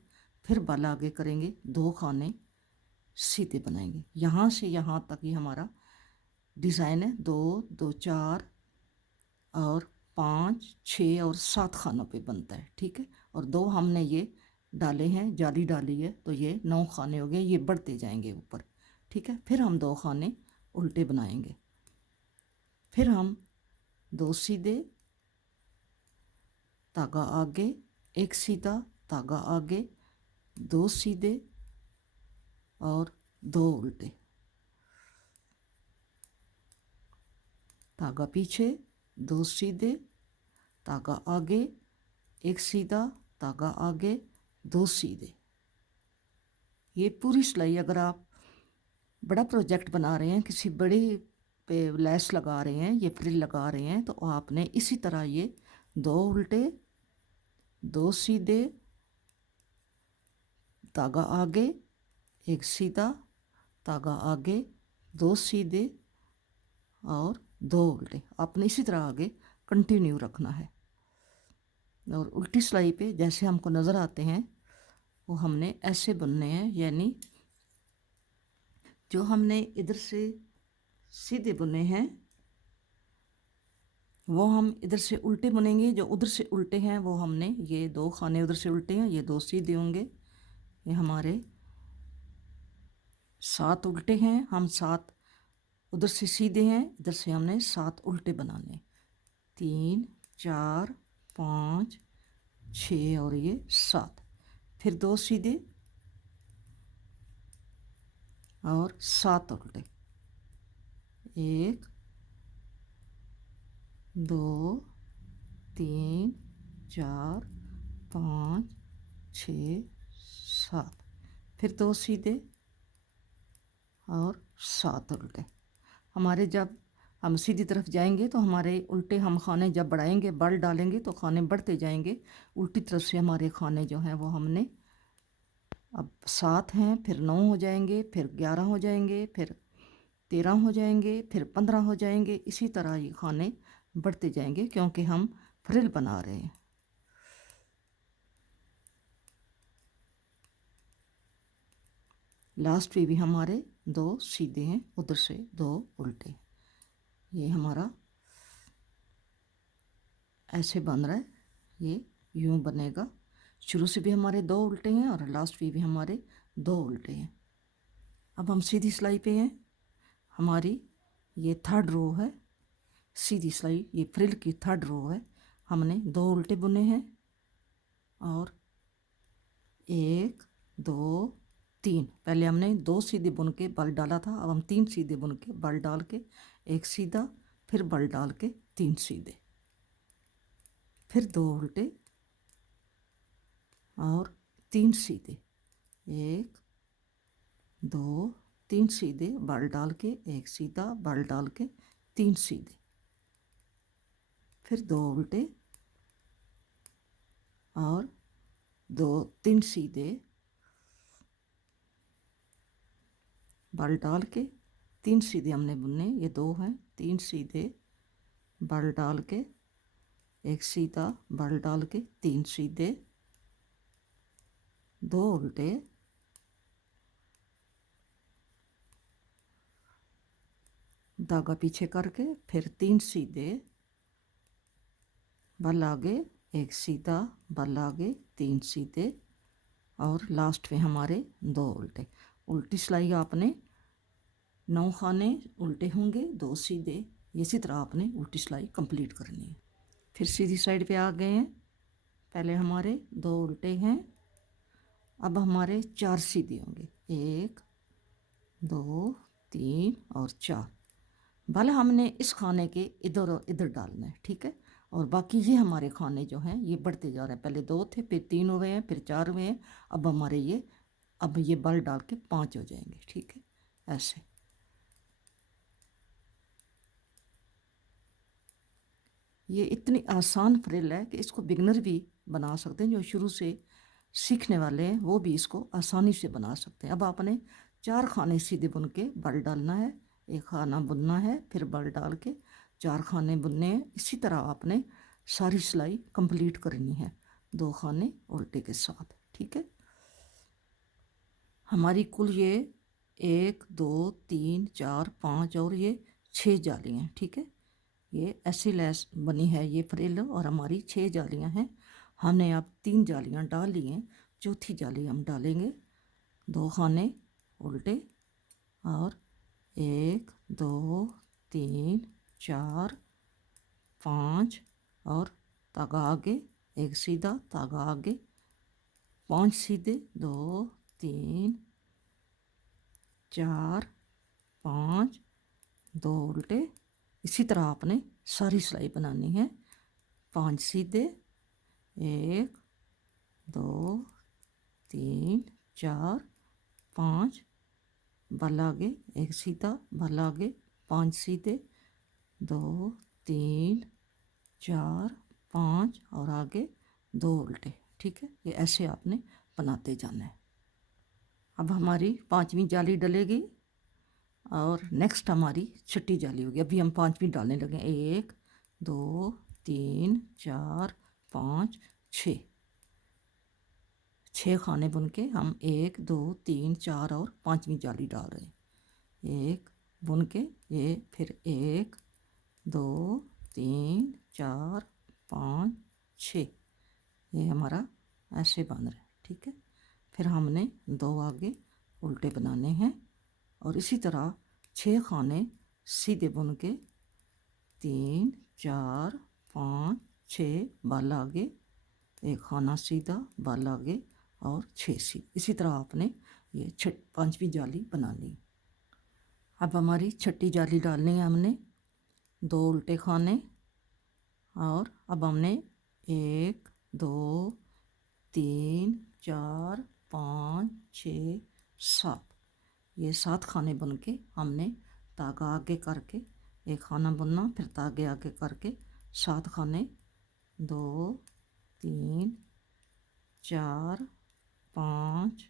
फिर बल आगे करेंगे, 2 खाने सीधे बनाएंगे। यहाँ से यहाँ तक ही हमारा डिज़ाइन है। 2 2 4 और 5 6 और 7 खानों पे बनता है, ठीक है। और 2 हमने ये डाले हैं, जाली डाली है, तो ये 9 खाने हो गए। ये बढ़ते जाएंगे ऊपर, ठीक है। फिर हम 2 खाने उल्टे बनाएंगे, फिर हम 2 सीधे, धागा आगे, एक सीधा, धागा आगे, 2 सीधे और 2 उल्टे, धागा पीछे, 2 सीधे, धागा आगे, एक सीधा, धागा आगे, 2 सीधे। ये पूरी सिलाई अगर आप बड़ा प्रोजेक्ट बना रहे हैं, किसी बड़े पे लैस लगा रहे हैं, ये फ्रिल लगा रहे हैं, तो आपने इसी तरह ये 2 उल्टे, 2 सीधे, धागा आगे, एक सीधा, धागा आगे, 2 सीधे और 2 उल्टे, आपने इसी तरह आगे कंटिन्यू रखना है। और उल्टी सिलाई पे जैसे हमको नज़र आते हैं वो हमने ऐसे बुनने हैं, यानी जो हमने इधर से सीधे बुने हैं वो हम इधर से उल्टे बुनेंगे। जो उधर से उल्टे हैं वो हमने, ये 2 खाने उधर से उल्टे हैं, ये 2 सीधे होंगे। ये हमारे 7 उल्टे हैं, हम 7 उधर से सीधे हैं, इधर से हमने 7 उल्टे बनाने। 3 4 5 6 और ये 7, फिर 2 सीधे और 7 उल्टे, 1 2 3 4 5 6 7, फिर 2 सीधे और 7 उल्टे। हमारे जब हम सीधी तरफ जाएंगे तो हमारे उल्टे हम खाने जब बढ़ाएंगे, बल डालेंगे तो खाने बढ़ते जाएंगे। उल्टी तरफ से हमारे खाने जो हैं वो हमने, अब 7 हैं, फिर 9 हो जाएंगे, फिर 11 हो जाएंगे, फिर 13 हो जाएंगे, फिर 15 हो जाएंगे। इसी तरह ये खाने बढ़ते जाएंगे क्योंकि हम फ्रिल बना रहे हैं। लास्ट पे भी हमारे 2 सीधे हैं, उधर से 2 उल्टे। ये हमारा ऐसे बन रहा है, ये यूं बनेगा। शुरू से भी हमारे 2 उल्टे हैं और लास्ट पे भी हमारे 2 उल्टे हैं। अब हम सीधी सिलाई पे हैं। हमारी ये 3rd रो है, सीधी सिलाई, ये फ्रिल की 3rd रो है। हमने 2 उल्टे बुने हैं और 1 2 3। पहले हमने 2 सीधे बुन के बल डाला था, अब हम 3 सीधे बुन के बल डाल के 1 सीधा, फिर बल डाल के 3 सीधे, फिर 2 उल्टे और 3 सीधे, 1 2 3 सीधे, बल डाल के 1 सीधा, बल डाल के 3 सीधे, फिर 2 उल्टे और 2 3 सीधे, बल डाल के 3 सीधे हमने बुनने, ये 2 हैं, 3 सीधे, बल डाल के 1 सीधा, बल डाल के 3 सीधे, 2 उल्टे धागा पीछे करके, फिर 3 सीधे, बल आगे 1 सीधा, बल आगे 3 सीधे और लास्ट में हमारे 2 उल्टे। उल्टी सिलाई आपने 9 खाने उल्टे होंगे, 2 सीधे, इसी तरह आपने उल्टी सिलाई कंप्लीट करनी है। फिर सीधी साइड पे आ गए हैं, पहले हमारे 2 उल्टे हैं, अब हमारे 4 सीधे होंगे, 1 2 3 और 4। बल हमने इस खाने के इधर और इधर डालना है, ठीक है। और बाकी ये हमारे खाने जो हैं ये बढ़ते जा रहे हैं, पहले 2 थे, फिर 3 हुए हैं, फिर 4 हुए हैं, अब हमारे ये बल डाल के 5 हो जाएंगे, ठीक है। ऐसे ये इतनी आसान फ्रिल है कि इसको बिगनर भी बना सकते हैं, जो शुरू से सीखने वाले हैं वो भी इसको आसानी से बना सकते हैं। अब आपने 4 खाने सीधे बुन के बल डालना है, 1 खाना बुनना है, फिर बल डाल के 4 खाने बुनने हैं। इसी तरह आपने सारी सिलाई कंप्लीट करनी है 2 खाने उल्टे के साथ, ठीक है। हमारी कुल ये 1 2 3 4 5 और ये 6 जालियाँ, ठीक है। ये ऐसी लैस बनी है ये फ्रिल और हमारी 6 जालियाँ हैं। हमने अब 3 जालियाँ डाल ली हैं, चौथी जाली हम डालेंगे। 2 खाने उल्टे और 1 2 3 4 5 और धागा आगे 1 सीधा, धागा आगे 5 सीधे, 2 3 4 5 2 उल्टे। इसी तरह आपने सारी सिलाई बनानी है। 5 सीधे, 1 2 3 4 5, बल आगे 1 सीधा, बल आगे 5 सीधे, 2 3 4 5 और आगे 2 उल्टे, ठीक है। ये ऐसे आपने बनाते जाना है। अब हमारी 5वीं जाली डलेगी और नेक्स्ट हमारी 6ठी जाली होगी। अभी हम 5वीं डालने लगे, 1 2 3 4 5 6 खाने बुन के हम 1 2 3 4 और 5वीं जाली डाल रहे हैं। 1 बुन के ये, फिर 1 2 3 4 5 6, ये हमारा ऐसे बन रहा है, ठीक है। फिर हमने 2 आगे उल्टे बनाने हैं और इसी तरह 6 खाने सीधे बुन के 3 4 5 6, बल आगे 1 खाना सीधा, बल आगे और 6 सीधे। इसी तरह आपने ये 5वीं जाली बनानी। अब हमारी 6ठी जाली डालनी है हमने, 2 उल्टे खाने और अब हमने 1 2 3 4 5 6 7, ये 7 खाने बुन के हमने धागा आगे करके 1 खाना बुनना, फिर धागे आगे करके 7 खाने, 2 3 4 5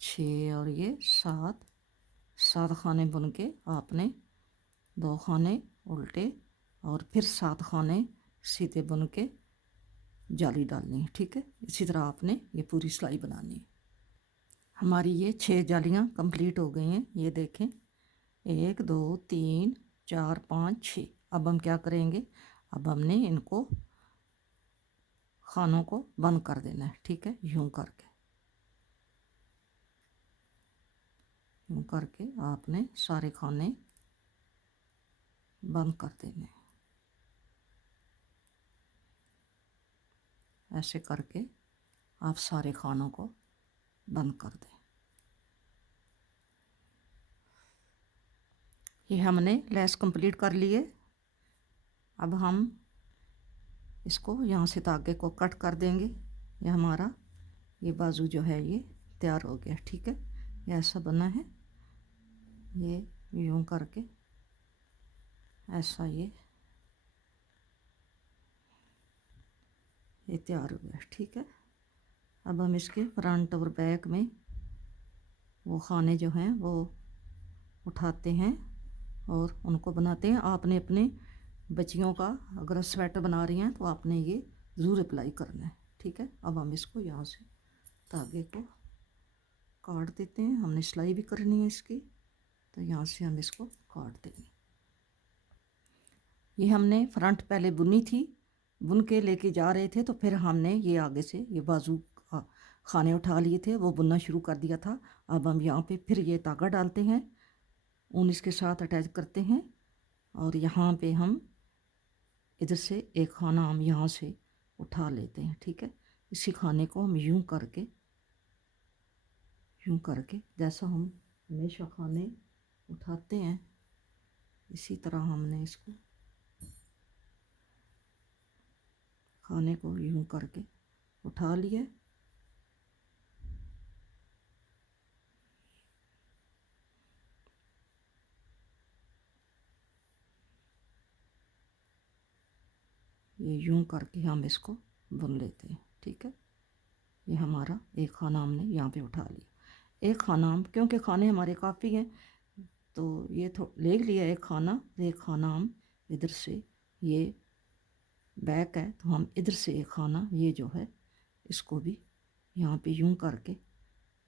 6 और ये 7 खाने बुन के आपने 2 खाने उल्टे और फिर 7 खाने सीधे बुन के जाली डालनी है, ठीक है। इसी तरह आपने ये पूरी सिलाई बनानी है। हमारी ये 6 जालियाँ कंप्लीट हो गई हैं, ये देखें 1 2 3 4 5 6। अब हम क्या करेंगे, अब हमने इनको खानों को बंद कर देना है, ठीक है। यूं करके आपने सारे खाने बंद कर देने हैं। ऐसे करके आप सारे खानों को बंद कर दें। ये हमने लेस कंप्लीट कर लिए। अब हम इसको यहाँ से धागे को कट कर देंगे। ये हमारा ये बाजू जो है ये तैयार हो गया। ठीक है, ये ऐसा बना है। ये यूं करके ऐसा ये तैयार हो गया। ठीक है, अब हम इसके फ्रंट और बैक में वो खाने जो हैं वो उठाते हैं और उनको बनाते हैं। आपने अपने बच्चियों का अगर स्वेटर बना रही हैं तो आपने ये ज़रूर अप्लाई करना है। ठीक है, अब हम इसको यहाँ से धागे को काट देते हैं। हमने सिलाई भी करनी है इसकी, तो यहाँ से हम इसको काट देंगे। ये हमने फ्रंट पहले बुनी थी, बुन के लेके जा रहे थे, तो फिर हमने ये आगे से ये बाजू खाने उठा लिए थे, वो बुनना शुरू कर दिया था। अब हम यहाँ पे फिर ये धागा डालते हैं, ऊन इसके साथ अटैच करते हैं और यहाँ पे हम इधर से एक खाना हम यहाँ से उठा लेते हैं। ठीक है, इसी खाने को हम यूं करके जैसा हम हमेशा खाने उठाते हैं इसी तरह हमने इसको खाने को यूं करके उठा लिया। ये यूं करके हम इसको बुन लेते हैं। ठीक है, ये हमारा एक खाना हमने यहाँ पे उठा लिया। एक खाना हम, क्योंकि खाने हमारे काफ़ी हैं, तो ये ले लिया एक खाना हम इधर से, ये बैक है तो हम इधर से एक खाना ये जो है इसको भी यहाँ पे यूं करके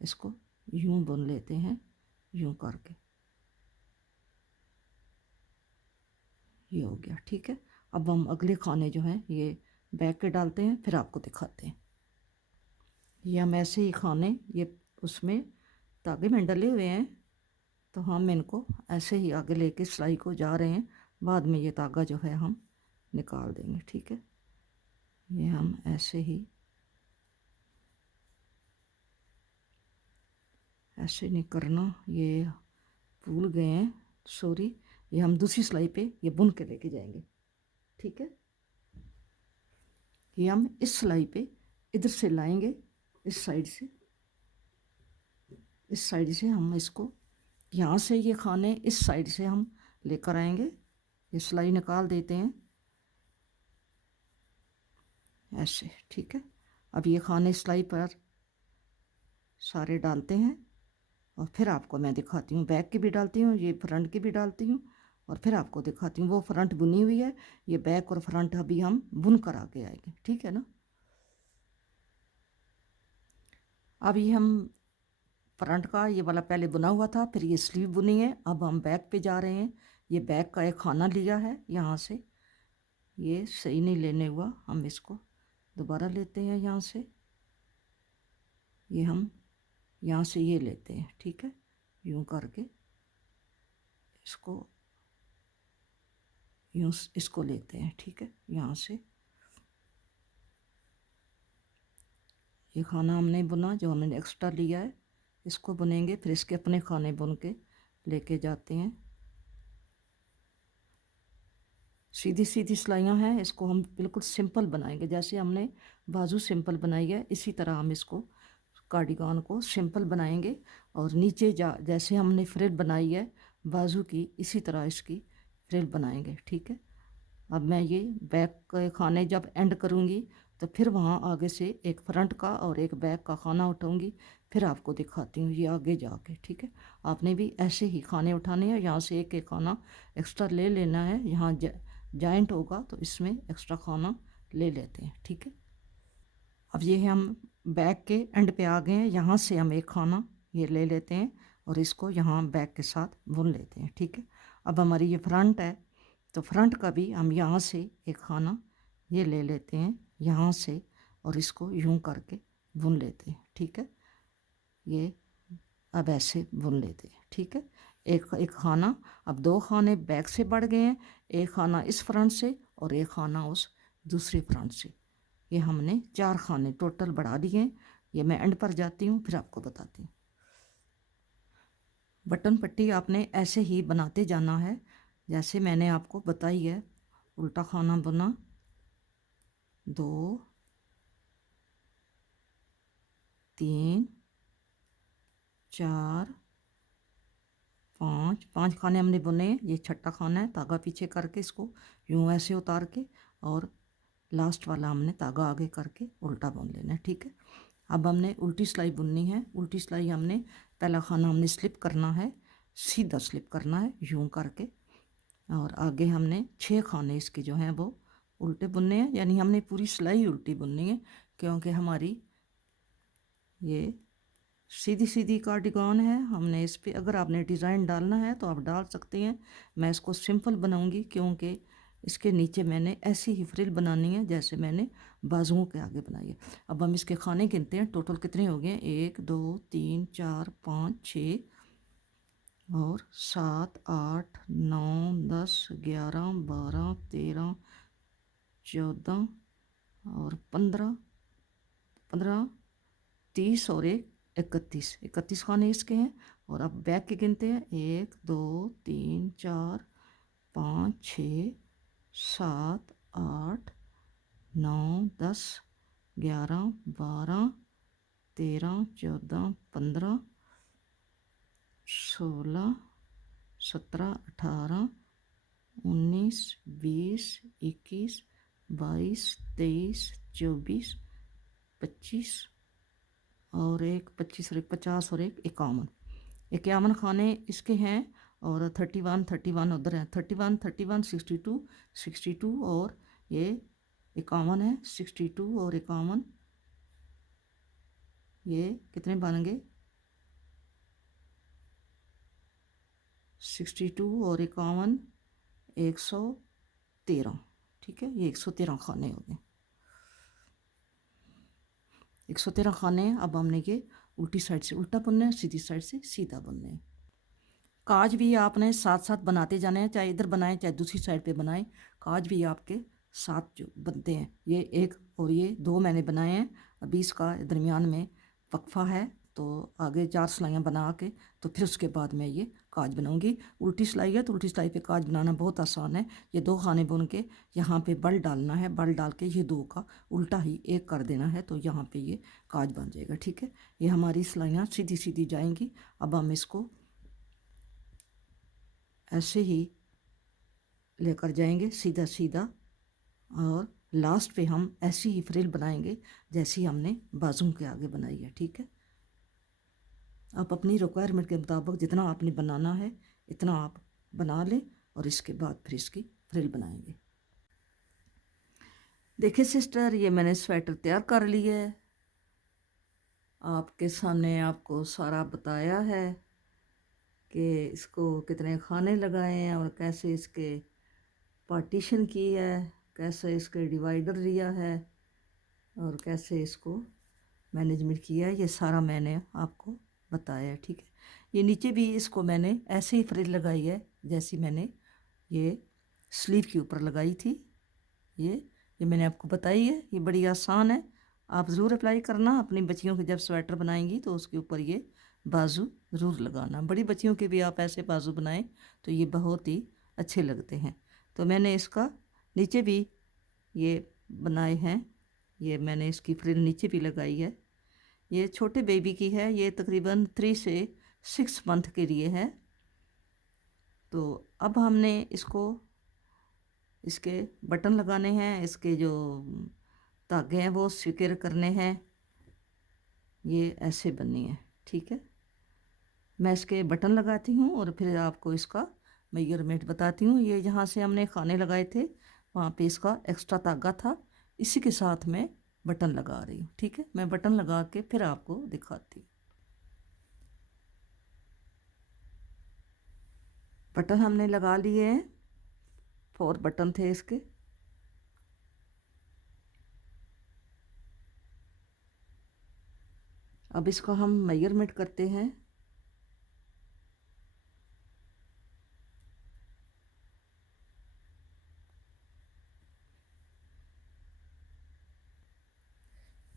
इसको यूं बुन लेते हैं, यूं करके ये हो गया। ठीक है, अब हम अगले खाने जो हैं ये बैक के डालते हैं, फिर आपको दिखाते हैं। ये हम ऐसे ही खाने ये उसमें धागे में डले हुए हैं, तो हम इनको ऐसे ही आगे लेके सिलाई को जा रहे हैं। बाद में ये धागा जो है हम निकाल देंगे। ठीक है, ये हम ऐसे नहीं करना, ये भूल गए हैं, सॉरी। ये हम दूसरी सिलाई पे ये बुन के लेके जाएंगे। ठीक है, ये हम इस सिलाई पे इधर से लाएंगे, इस साइड से हम इसको यहाँ से ये खाने इस साइड से हम लेकर आएंगे। ये सिलाई निकाल देते हैं ऐसे। ठीक है, अब ये खाने सिलाई पर सारे डालते हैं और फिर आपको मैं दिखाती हूँ। बैक की भी डालती हूँ, ये फ्रंट की भी डालती हूँ और फिर आपको दिखाती हूँ। वो फ्रंट बुनी हुई है, ये बैक और फ्रंट अभी हम बुन कर आगे आएंगे। ठीक है ना, अब ये हम फ्रंट का ये वाला पहले बुना हुआ था, फिर ये स्लीव बुनी है। अब हम बैक पे जा रहे हैं। ये बैक का एक खाना लिया है, यहाँ से ये सही नहीं लेने हुआ, हम इसको दोबारा लेते हैं। यहाँ से ये हम यहाँ से ये लेते हैं। ठीक है, यूं करके इसको यूं इसको लेते हैं। ठीक है, यहाँ से ये खाना हमने बुना जो हमने एक्स्ट्रा लिया है, इसको बुनेंगे, फिर इसके अपने खाने बुन के लेके जाते हैं। सीधी सीधी सिलाइयाँ हैं, इसको हम बिल्कुल सिंपल बनाएंगे। जैसे हमने बाजू सिंपल बनाई है, इसी तरह हम इसको कार्डिगान को सिंपल बनाएंगे। और नीचे जैसे हमने फ्रिल बनाई है बाजू की, इसी तरह इसकी फ्रिल बनाएंगे। ठीक है, अब मैं ये बैक के खाने जब एंड करूँगी तो फिर वहाँ आगे से एक फ्रंट का और एक बैक का खाना उठाऊँगी, फिर आपको दिखाती हूँ ये आगे जाके। ठीक है, आपने भी ऐसे ही खाने उठाने हैं। यहाँ से एक एक खाना एक्स्ट्रा ले लेना है, यहाँ जॉइंट होगा तो इसमें एक्स्ट्रा खाना ले लेते हैं। ठीक है, अब ये हम बैक के एंड पे आ गए हैं। यहाँ से हम एक खाना ये ले लेते हैं और इसको यहाँ बैक के साथ बुन लेते हैं। ठीक है, अब हमारी ये फ्रंट है, तो फ्रंट का भी हम यहाँ से एक खाना ये ले लेते हैं यहाँ से और इसको यूं करके बुन लेते हैं। ठीक है, ये अब ऐसे बुन लेते हैं। ठीक है, एक खाना, अब दो खाने बैक से बढ़ गए हैं, एक खाना इस फ्रंट से और एक खाना उस दूसरे फ्रंट से। ये हमने 4 खाने टोटल बढ़ा दिए। ये मैं एंड पर जाती हूँ, फिर आपको बताती हूँ। बटन पट्टी आपने ऐसे ही बनाते जाना है जैसे मैंने आपको बताई है। उल्टा खाना बुना, 2 3 4 5 5 खाने हमने बुने। ये छठा खाना है, धागा पीछे करके इसको यूं ऐसे उतार के, और लास्ट वाला हमने धागा आगे करके उल्टा बुन लेना है। ठीक है, अब हमने उल्टी सिलाई बुननी है। उल्टी सिलाई हमने पहला खाना हमने स्लिप करना है, सीधा स्लिप करना है यूं करके, और आगे हमने 6 खाने इसके जो हैं वो उल्टे बुनने हैं। यानी हमने पूरी सिलाई उल्टी बुननी है, क्योंकि हमारी ये सीधी सीधी कार्डिगान है। हमने इस पे अगर आपने डिज़ाइन डालना है तो आप डाल सकते हैं। मैं इसको सिंपल बनाऊंगी, क्योंकि इसके नीचे मैंने ऐसी ही फ्रिल बनानी है जैसे मैंने बाजुओं के आगे बनाई है। अब हम इसके खाने गिनते हैं, टोटल कितने हो गए, 1 2 3 4 5 6 और 7 8 9 10 11 12 13 14 और 15 15 30 और 31 खाने इसके हैं। और अब बैक के गिनते हैं, 1 2 3 4 5 6 7 8 9 10 11 12 13 14 15 16 17 18 19 20 21 22 23 24 25 और 25 और 50 और 51 51 खाने इसके हैं। और 31 उधर है, 31 62 62 और ये 51 है, 62 और 51, ये कितने बनेंगे, 62 और 51 113। ठीक है, ये 113 खाने हो गए, 113 खाने। अब हमने ये उल्टी साइड से उल्टा बुनना है, सीधी साइड से सीधा बुनना है। काज भी आपने साथ साथ बनाते जाने हैं, चाहे इधर बनाएं चाहे दूसरी साइड पे बनाएं, काज भी आपके साथ जो बनते हैं। ये 1 और ये 2 मैंने बनाए हैं। अभी इसका दरमियान में वक्फा है, तो आगे 4 सिलाइयाँ बना के तो फिर उसके बाद मैं ये काज बनाऊंगी। उल्टी सिलाई है तो उल्टी सिलाई पे काज बनाना बहुत आसान है। ये 2 खाने बुन के यहाँ पे बल डालना है, बल डाल के ये 2 का उल्टा ही 1 कर देना है, तो यहाँ पे ये काज बन जाएगा। ठीक है, ये हमारी सिलाइयाँ सीधी सीधी जाएंगी। अब हम इसको ऐसे ही लेकर जाएंगे सीधा सीधा, और लास्ट पे हम ऐसी ही फ्रिल बनाएंगे जैसी हमने बाजू के आगे बनाई है। ठीक है, आप अपनी रिक्वायरमेंट के मुताबिक जितना आपने बनाना है इतना आप बना लें, और इसके बाद फिर इसकी फ्रिल बनाएंगे। देखिए सिस्टर, ये मैंने स्वेटर तैयार कर लिया है, आपके सामने आपको सारा बताया है कि इसको कितने खाने लगाए हैं और कैसे इसके पार्टीशन की है, कैसे इसके डिवाइडर लिया है और कैसे इसको मैनेजमेंट किया है, ये सारा मैंने आपको बताया है। ठीक है, ये नीचे भी इसको मैंने ऐसे ही फ्रिल लगाई है जैसी मैंने ये स्लीव के ऊपर लगाई थी। ये मैंने आपको बताई है, ये बड़ी आसान है। आप ज़रूर अप्लाई करना अपनी बच्चियों के, जब स्वेटर बनाएंगी तो उसके ऊपर ये बाजू ज़रूर लगाना। बड़ी बच्चियों के भी आप ऐसे बाजू बनाएं तो ये बहुत ही अच्छे लगते हैं। तो मैंने इसका नीचे भी ये बनाए हैं, ये मैंने इसकी फ्रिल नीचे भी लगाई है। ये छोटे बेबी की है, ये तकरीबन 3 से 6 मंथ के लिए है। तो अब हमने इसको, इसके बटन लगाने हैं, इसके जो धागे हैं वो सिक्योर करने हैं, ये ऐसे बननी है। ठीक है, मैं इसके बटन लगाती हूँ और फिर आपको इसका मेजरमेंट बताती हूँ। ये जहाँ से हमने खाने लगाए थे वहाँ पे इसका एक्स्ट्रा धागा था, इसी के साथ मैं बटन लगा रही हूँ। ठीक है, मैं बटन लगा के फिर आपको दिखाती हूँ। बटन हमने लगा लिए हैं, 4 बटन थे इसके। अब इसका हम मेजरमेंट करते हैं।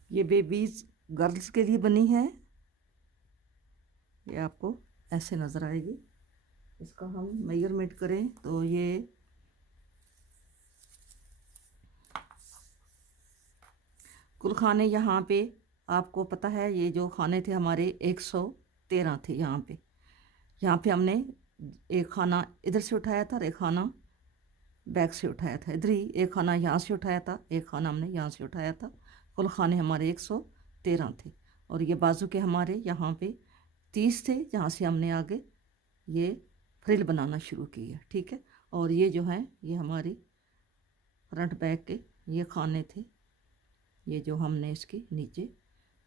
ये बेबीज गर्ल्स के लिए बनी है। ये आपको ऐसे नज़र आएगी। इसका हम मेजरमेंट करें तो ये कुल खाने यहाँ पे आपको पता है, ये जो खाने थे हमारे 113 थे। यहाँ पे हमने एक खाना इधर से उठाया था और एक खाना बैक से उठाया था। इधर ही एक खाना यहाँ से उठाया था, एक खाना हमने यहाँ से उठाया था। कुल खाने हमारे 113 थे। और ये बाजू के हमारे यहाँ पे 30 थे, जहाँ से हमने आगे ये फ्रिल बनाना शुरू किया। ठीक है। और ये जो है ये हमारी फ्रंट बैक के ये खाने थे। ये जो हमने इसके नीचे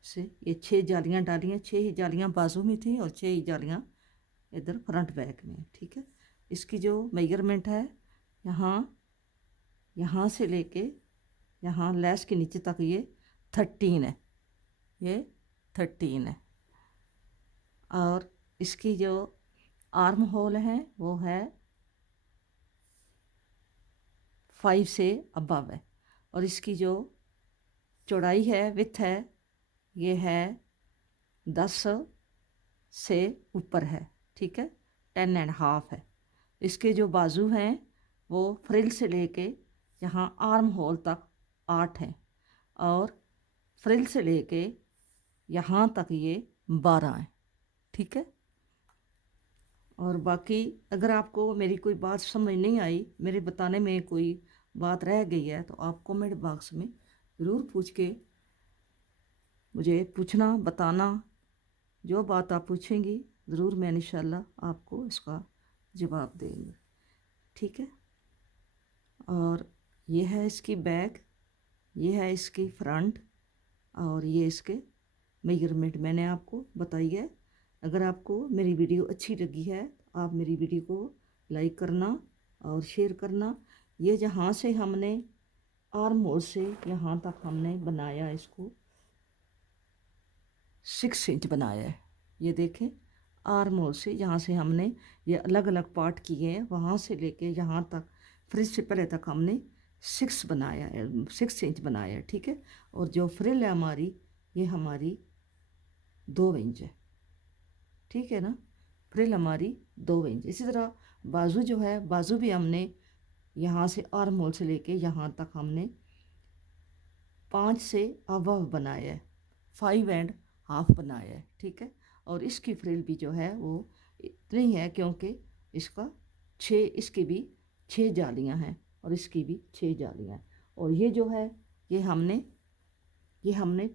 से ये 6 जालियाँ डाली हैं। 6 ही जालियाँ बाजू में थी और 6 ही जालियाँ इधर फ्रंट बैक में। ठीक है। इसकी जो मेजरमेंट है, यहाँ से लेके यहाँ लेस के नीचे तक ये 13 है। ये 13 है। और इसकी जो आर्म होल है वो है 5 से अबव है। और इसकी जो चौड़ाई है, विथ है, ये है 10 से ऊपर है। ठीक है। 10.5 है। इसके जो बाजू हैं वो फ्रिल से लेके यहाँ आर्म होल तक 8 हैं। और फ्रिल से लेके यहाँ तक ये 12 हैं। ठीक है। और बाकी अगर आपको मेरी कोई बात समझ नहीं आई, मेरे बताने में कोई बात रह गई है, तो आप कमेंट बॉक्स में ज़रूर पूछ के मुझे पूछना, बताना। जो बात आप पूछेंगी ज़रूर मैं इंशाल्लाह आपको इसका जवाब देंगे। ठीक है। और ये है इसकी बैक, ये है इसकी फ्रंट, और ये इसके मेजरमेंट मैंने आपको बताई है। अगर आपको मेरी वीडियो अच्छी लगी है, आप मेरी वीडियो को लाइक करना और शेयर करना। ये जहाँ से हमने आर्म होल से यहाँ तक हमने बनाया, इसको 6 इंच बनाया है। ये देखें, आर्म होल से यहाँ से हमने ये अलग अलग पार्ट किए हैं, वहाँ से लेके यहाँ तक फ्रिल से पहले तक हमने 6 बनाया है, 6 इंच बनाया है। ठीक है। और जो फ्रिल है हमारी, ये हमारी 2 इंच है। ठीक है ना। फ्रिल हमारी 2 इंच। इसी तरह बाजू जो है, बाजू भी हमने यहाँ से आर्म होल से लेके यहाँ तक हमने 5 से अबव बनाया है, 5.5 बनाया है। ठीक है। और इसकी फ्रिल भी जो है वो इतनी है क्योंकि इसका 6, इसकी भी 6 जालियाँ हैं और इसकी भी 6 जालियाँ हैं। और ये जो है ये हमने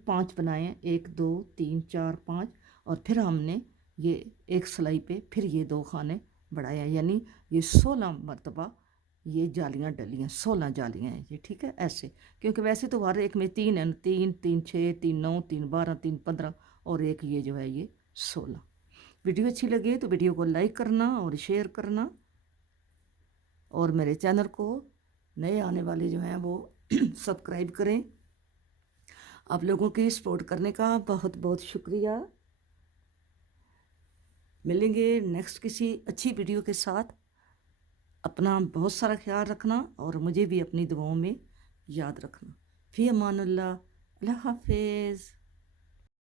5 बनाए हैं, 1 2 3 4 5। और फिर हमने ये एक सिलाई पे फिर ये 2 खाने बढ़ाए हैं, यानी ये 16 मरतबा ये जालियाँ डली हैं, 16 जालियाँ हैं ये। ठीक है। ऐसे क्योंकि वैसे तो हर एक में 3 है, 3 3 6 3 9 3 12 3 15 और एक ये जो है ये 16। वीडियो अच्छी लगे तो वीडियो को लाइक करना और शेयर करना। और मेरे चैनल को नए आने वाले जो हैं वो सब्सक्राइब करें। आप लोगों की सपोर्ट करने का बहुत बहुत शुक्रिया। मिलेंगे नेक्स्ट किसी अच्छी वीडियो के साथ। अपना बहुत सारा ख्याल रखना और मुझे भी अपनी दुआओं में याद रखना। फ़ी अमानुल्लाह। अल्लाह हाफिज़।